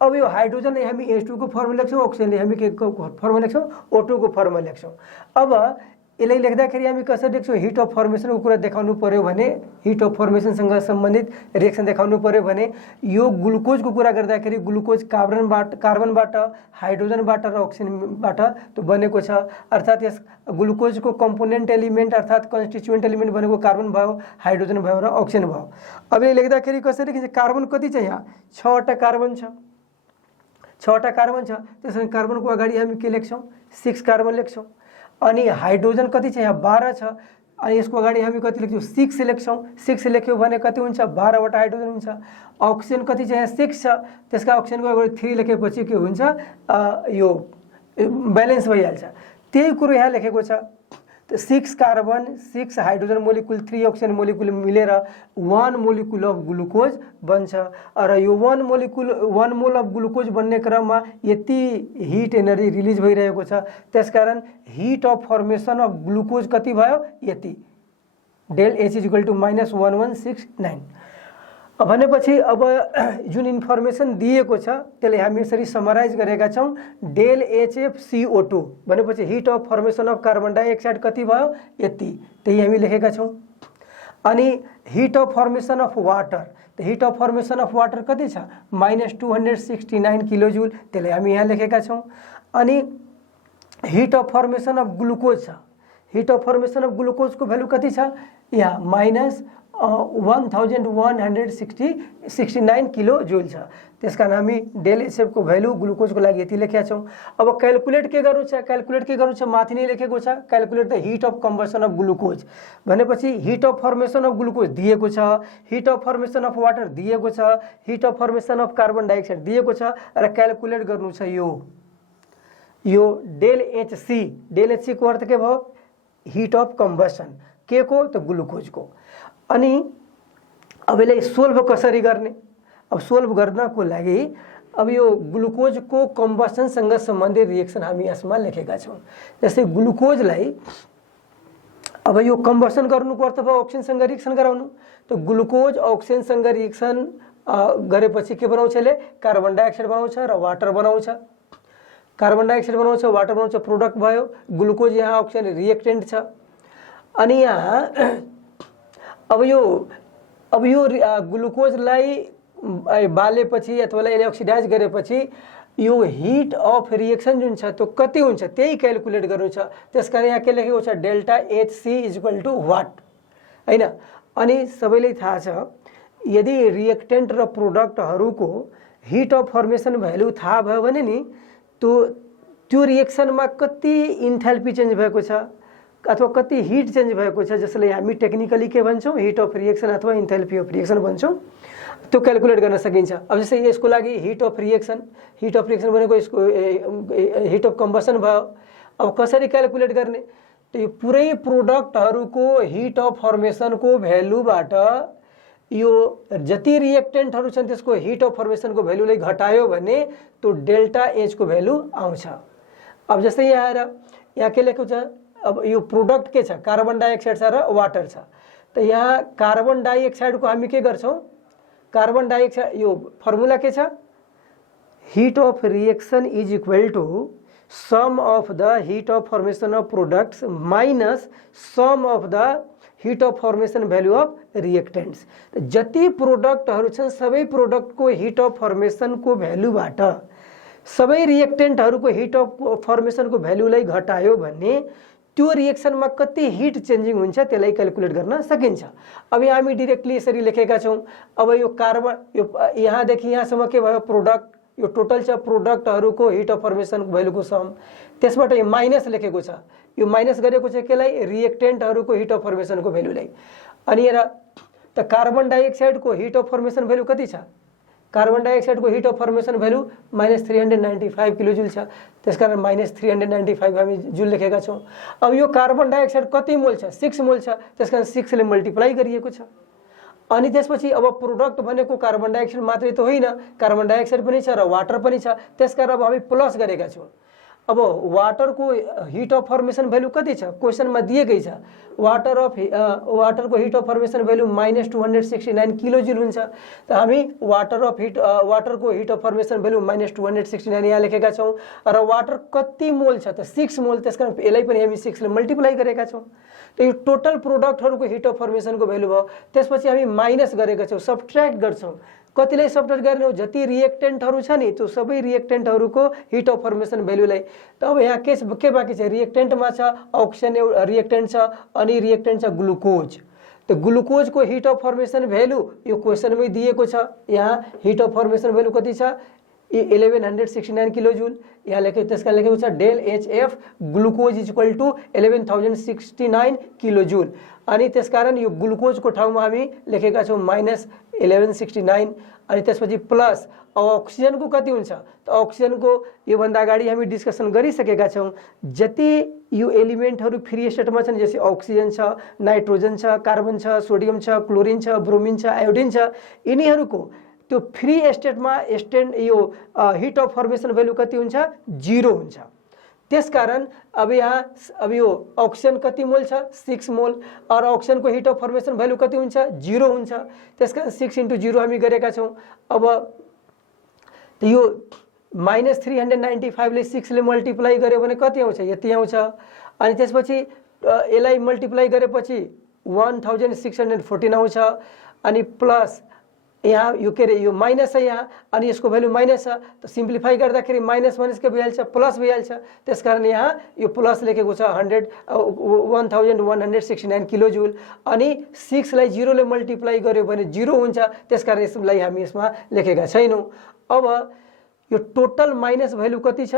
अब यो हाइड्रोजनले हामी H2 को फर्मुला लेख्छौँ अक्सिजनले हामी के को फर्मुला लेख्छौँ O2 को फर्मुला लेख्छौँ। अब यसलाई लेख्दाखेरि हामी कसरी लेख्छौँ हिट अफ फर्मेसनको कुरा देखाउनु पर्यो भने हिट अफ फर्मेसनसँग सम्बन्धित रिएक्सन देखाउनु पर्यो भने यो ग्लुकोजको कुरा गर्दाखेरि ग्लुकोज कार्बनबाट हाइड्रोजनबाट र अक्सिजनबाट त्यो बनेको छ। अर्थात् यस ग्लुकोजको कम्पोनेन्ट एलिमेन्ट अर्थात् कन्स्टिट्युएन्ट एलिमेन्ट बनेको कार्बन भयो हाइड्रोजन भयो र अक्सिजन भयो। अब यो लेख्दाखेरि कसरी लेखिन्छ कार्बन कति छ यहाँ 6वटा कार्बन छ 6वटा कार्बन छ। त्यसैले कार्बनको अगाडि हामी के लेख्छौँ 6 कार्बन लेख्छौँ। अनि हाइड्रोजन कति छ यहाँ 12 छ अनि यसको अगाडि हामी कति लेख्छौँ 6 लेख्छौँ। 6 लेख्यौँ भने कति हुन्छ 12वटा हाइड्रोजन हुन्छ। अक्सिजन कति छ यहाँ 6 छ त्यसका अक्सिजनको अगाडि 3 लेखेपछि के हुन्छ यो ब्यालेन्स भइहाल्छ। त्यही कुरो यहाँ लेखेको छ। 6 carbon 6 hydrogen molecule 3 oxygen molecule मिलेर 1 मोलिकुल अफ ग्लुकोज बन्छ र यो 1 मोल अफ ग्लुकोज बन्ने क्रममा यति हिट एनर्जी रिलिज भइरहेको छ। त्यसकारण heat of formation of glucose कति भयो यति del H is equal to -1169। भनेपछि अब जुन इन्फर्मेसन दिएको छ त्यसले हामी यसरी समराइज गरेका छौँ डेल HFCO2 भनेपछि heat of formation of carbon dioxide कति भयो यति त्यही हामी लेखेका छौँ। अनि heat of formation of water त heat of formation of water कति छ -269 किलो जुल त्यसले हामी यहाँ लेखेका छौँ। अनि heat of formation of glucose छ हिट अफ फर्मेसन अफ ग्लुकोजको भ्यालु कति छ यहाँ -1169 किलो जुल छ। त्यसकारण हामी डेल एचएफ को भ्यालु ग्लुकोजको लागि यति लेखेका छौँ। अब क्याल्कुलेट के गर्नु छ माथि नै लेखेको छ calculate the heat of combustion of glucose भनेपछि heat of formation of glucose दिएको छ heat of formation of water दिएको छ heat of formation of carbon dioxide दिएको छ र क्याल्कुलेट गर्नु छ यो डेल एचसी को अर्थ के भयो हिट अफ कम्बसन के को त ग्लुकोज को। अनि अब यसलाई सोल्भ कसरी गर्ने अब सोल्भ गर्नको लागि अब यो ग्लुकोज को कम्बसनसँग सम्बन्धित रिएक्सन हामी यसमा लेखेका छौँ। जस्तै ग्लुकोजलाई अब यो कम्बसन गर्नुको अर्थ भयो अक्सिजनसँग रिएक्सन गराउनु। त ग्लुकोज अक्सिजनसँग रिएक्सन गरेपछि के बनाउँछ यसले कार्बन डाइअक्साइड बनाउँछ र वाटर बनाउँछ। कार्बन डाइअक्साइड बनाउँछ वाटर बनाउँछ प्रोडक्ट भयो। ग्लुकोज यहाँ अक्सिजन रिएक्टेन्ट छ। अनि यहाँ अब यो ग्लुकोजलाई बालेपछि अथवा यसले अक्सिडाइज गरेपछि यो हिट अफ रिएक्सन जुन छ त्यो कति हुन्छ त्यही क्याल्कुलेट गर्नु छ। त्यसकारण यहाँ के लेखेको छ delta HC is equal to what हैन। अनि सबैलाई थाहा छ यदि रिएक्टेन्ट र प्रोडक्टहरूको हिट अफ फर्मेसन भ्यालु थाहा भयो भने नि त्यो रिएक्सनमा कति इन्थाल्पी चेन्ज भएको छ अथवा कति हिट चेन्ज भएको छ जसलाई हामी टेक्निकली के भन्छौँ हिट अफ रिएक्सन अथवा इन्थेल्पी अफ रिएक्सन भन्छौँ त्यो क्याल्कुलेट गर्न सकिन्छ। अब जस्तै यसको लागि हिट अफ रिएक्सन भनेको यसको हिट अफ कम्बसन भयो। अब कसरी क्याल्कुलेट गर्ने त यो पुरै प्रोडक्टहरूको हिट अफ फर्मेसनको भ्यालुबाट यो जति रिएक्टेन्टहरू छन् त्यसको हिट अफ फर्मेसनको भ्यालुलाई घटायो भने त्यो डेल्टा एच को भ्यालु आउँछ। अब जस्तै यहाँ आएर यहाँ के लेखेको छ, अब यो प्रोडक्ट के छ, कार्बन डाइअक्साइड छ र वाटर छ। त यहाँ कार्बन डाइअक्साइडको हामी के गर्छौँ, कार्बन डाइअक्साइड यो फर्मुला के छ, heat of reaction is equal to sum of the heat of formation of products minus sum of the heat of formation value of reactants. जति प्रोडक्टहरू छन् सबै प्रोडक्टको हिट अफ फर्मेसनको भ्यालुबाट सबै रिएक्टेन्टहरूको हिट अफ फर्मेसनको भ्यालुलाई घटायो भने त्यो रिएक्सनमा कति हिट चेन्जिङ हुन्छ त्यसलाई क्याल्कुलेट गर्न सकिन्छ। अब यहाँ हामी डिरेक्टली यसरी लेखेका छौँ। अब यो कार्बन यो यहाँदेखि यहाँसम्म के भयो, प्रोडक्ट यो टोटल छ प्रोडक्टहरूको हिट अफ फर्मेसनको भ्यालुको सम, त्यसबाट यो माइनस लेखेको छ, यो माइनस गरेको छ केलाई, रिएक्टेन्टहरूको हिट अफ फर्मेसनको भ्यालुलाई। अनि हेर त कार्बन डाइअक्साइडको हिट अफ फर्मेसन भ्यालु कति छ, कार्बन डाइअक्साइडको heat of formation value -395 kilo joule छ, त्यसकारण -395 हामी जुल लेखेका छौँ। अब यो कार्बन डाइअक्साइड कति मोल छ, 6 मोल छ, त्यसकारण 6 ले मल्टिप्लाई गरिएको छ। अनि त्यसपछि अब प्रोडक्ट भनेको कार्बन डाइअक्साइड मात्रै त होइन, कार्बन डाइअक्साइड पनि छ र वाटर पनि छ, त्यसकारण अब हामी प्लस गरेका छौँ। अब वाटरको हिट अफ फर्मेसन भ्यालु कति छ, क्वेसनमा दिएकै छ, वाटरको heat of formation value -269 kilo joule हुन्छ। त हामी वाटरको हिट अफ फर्मेसन भ्यालु -269 यहाँ लेखेका छौँ र वाटर कति मोल छ त 6 मोल, त्यसकारण यसलाई पनि हामी 6 ले मल्टिप्लाई गरेका छौँ। त यो टोटल प्रोडक्टहरूको हिट अफ फर्मेसनको भ्यालु भयो। त्यसपछि हामी माइनस गरेका छौँ, सब्ट्र्याक्ट गर्छौँ। कतिलाई सब्ट्र्याक्ट गर्ने हो, जति रिएक्टेन्टहरू छ नि त्यो सबै रिएक्टेन्टहरूको हिट अफ फर्मेसन भ्यालुलाई। त अब यहाँ के बाँकी छ, रिएक्टेन्टमा छ अक्सिजन रिएक्टेन्ट छ अनि रिएक्टेन्ट छ ग्लुकोज। त ग्लुकोजको हिट अफ फर्मेसन भ्यालु यो क्वेसनमै दिएको छ। यहाँ हिट अफ फर्मेसन भ्यालु कति छ, 1169 किलो जुल यहाँ लेखे, त्यसका लेखेको छ del HF glucose is equal to 11,069 kilo joule. अनि त्यसकारण यो ग्लुकोजको ठाउँमा हामी लेखेका छौँ -1169 अनि त्यसपछि प्लस। अब अक्सिजनको कति हुन्छ त अक्सिजनको योभन्दा अगाडि हामी डिस्कसन गरिसकेका छौँ। जति यो एलिमेन्टहरू फ्री स्टेटमा छन् जस्तै अक्सिजन छ, नाइट्रोजन छ, कार्बन छ, सोडियम छ, क्लोरिन छ, ब्रोमिन छ, आयोडिन छ, यिनीहरूको त्यो फ्री स्टेटमा यो हिट अफ फर्मेसन भ्यालु कति हुन्छ, 0 हुन्छ। त्यसकारण अब यो अक्सिजन कति मोल छ, 6 मोल, और अक्सिजनको हिट अफ फर्मेसन भ्यालु कति हुन्छ, 0 हुन्छ। त्यसकारण 6 × 0 हामी गरेका छौँ। अब यो -395 ले 6 ले मल्टिप्लाई गर्यो भने कति आउँछ, यति आउँछ। अनि त्यसपछि यसलाई मल्टिप्लाई गरेपछि 1614 आउँछ। अनि प्लस यहाँ यो के अरे यो माइनस छ यहाँ, अनि यसको भ्यालु माइनस छ, त सिम्प्लिफाई गर्दाखेरि माइनस के भइहाल्छ, प्लस भइहाल्छ। त्यसकारण यहाँ यो प्लस लेखेको छ 1169 किलो जुल। अनि 6 लाई 0 ले मल्टिप्लाई गर्यो भने 0 हुन्छ, त्यसकारण यसलाई हामी यसमा लेखेका छैनौँ। अब यो टोटल माइनस भ्यालु कति छ,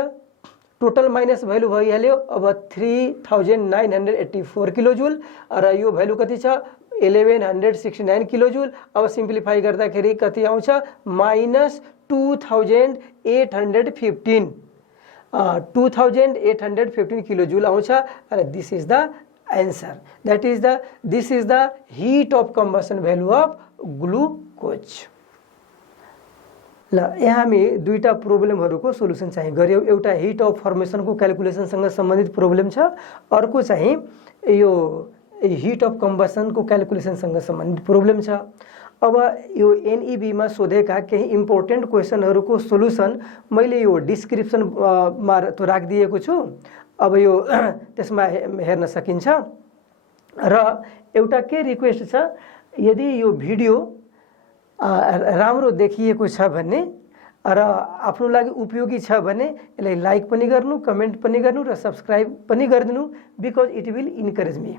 टोटल माइनस भ्यालु भइहाल्यो अब 3984 किलो जुल र यो भ्यालु कति छ 1169 किलो जुल। अब सिम्प्लिफाई गर्दाखेरि कति आउँछ, -2815 2815 किलो जुल आउँछ। र this is the answer, this is the heat of combustion value of glucose. ल यहाँ हामी दुईटा प्रब्लमहरूको सोलुसन चाहिँ गर्यौँ। एउटा हिट अफ फर्मेसनको क्याल्कुलेसनसँग सम्बन्धित प्रब्लम छ, अर्को चाहिँ यो हिट अफ कम्बसनको क्याल्कुलेसनसँग सम्बन्धित प्रब्लम छ। अब यो एनईबीमा सोधेका केही इम्पोर्टेन्ट क्वेसनहरूको सोलुसन मैले यो डिस्क्रिप्सनमा राखिदिएको छु। अब यो त्यसमा हेर्न सकिन्छ। र एउटा के रिक्वेस्ट छ, यदि यो भिडियो राम्रो देखिएको छ भने र आफ्नो लागि उपयोगी छ भने यसलाई लाइक पनि गर्नु, कमेन्ट पनि गर्नु र सब्सक्राइब पनि गरिदिनु, because it will encourage me.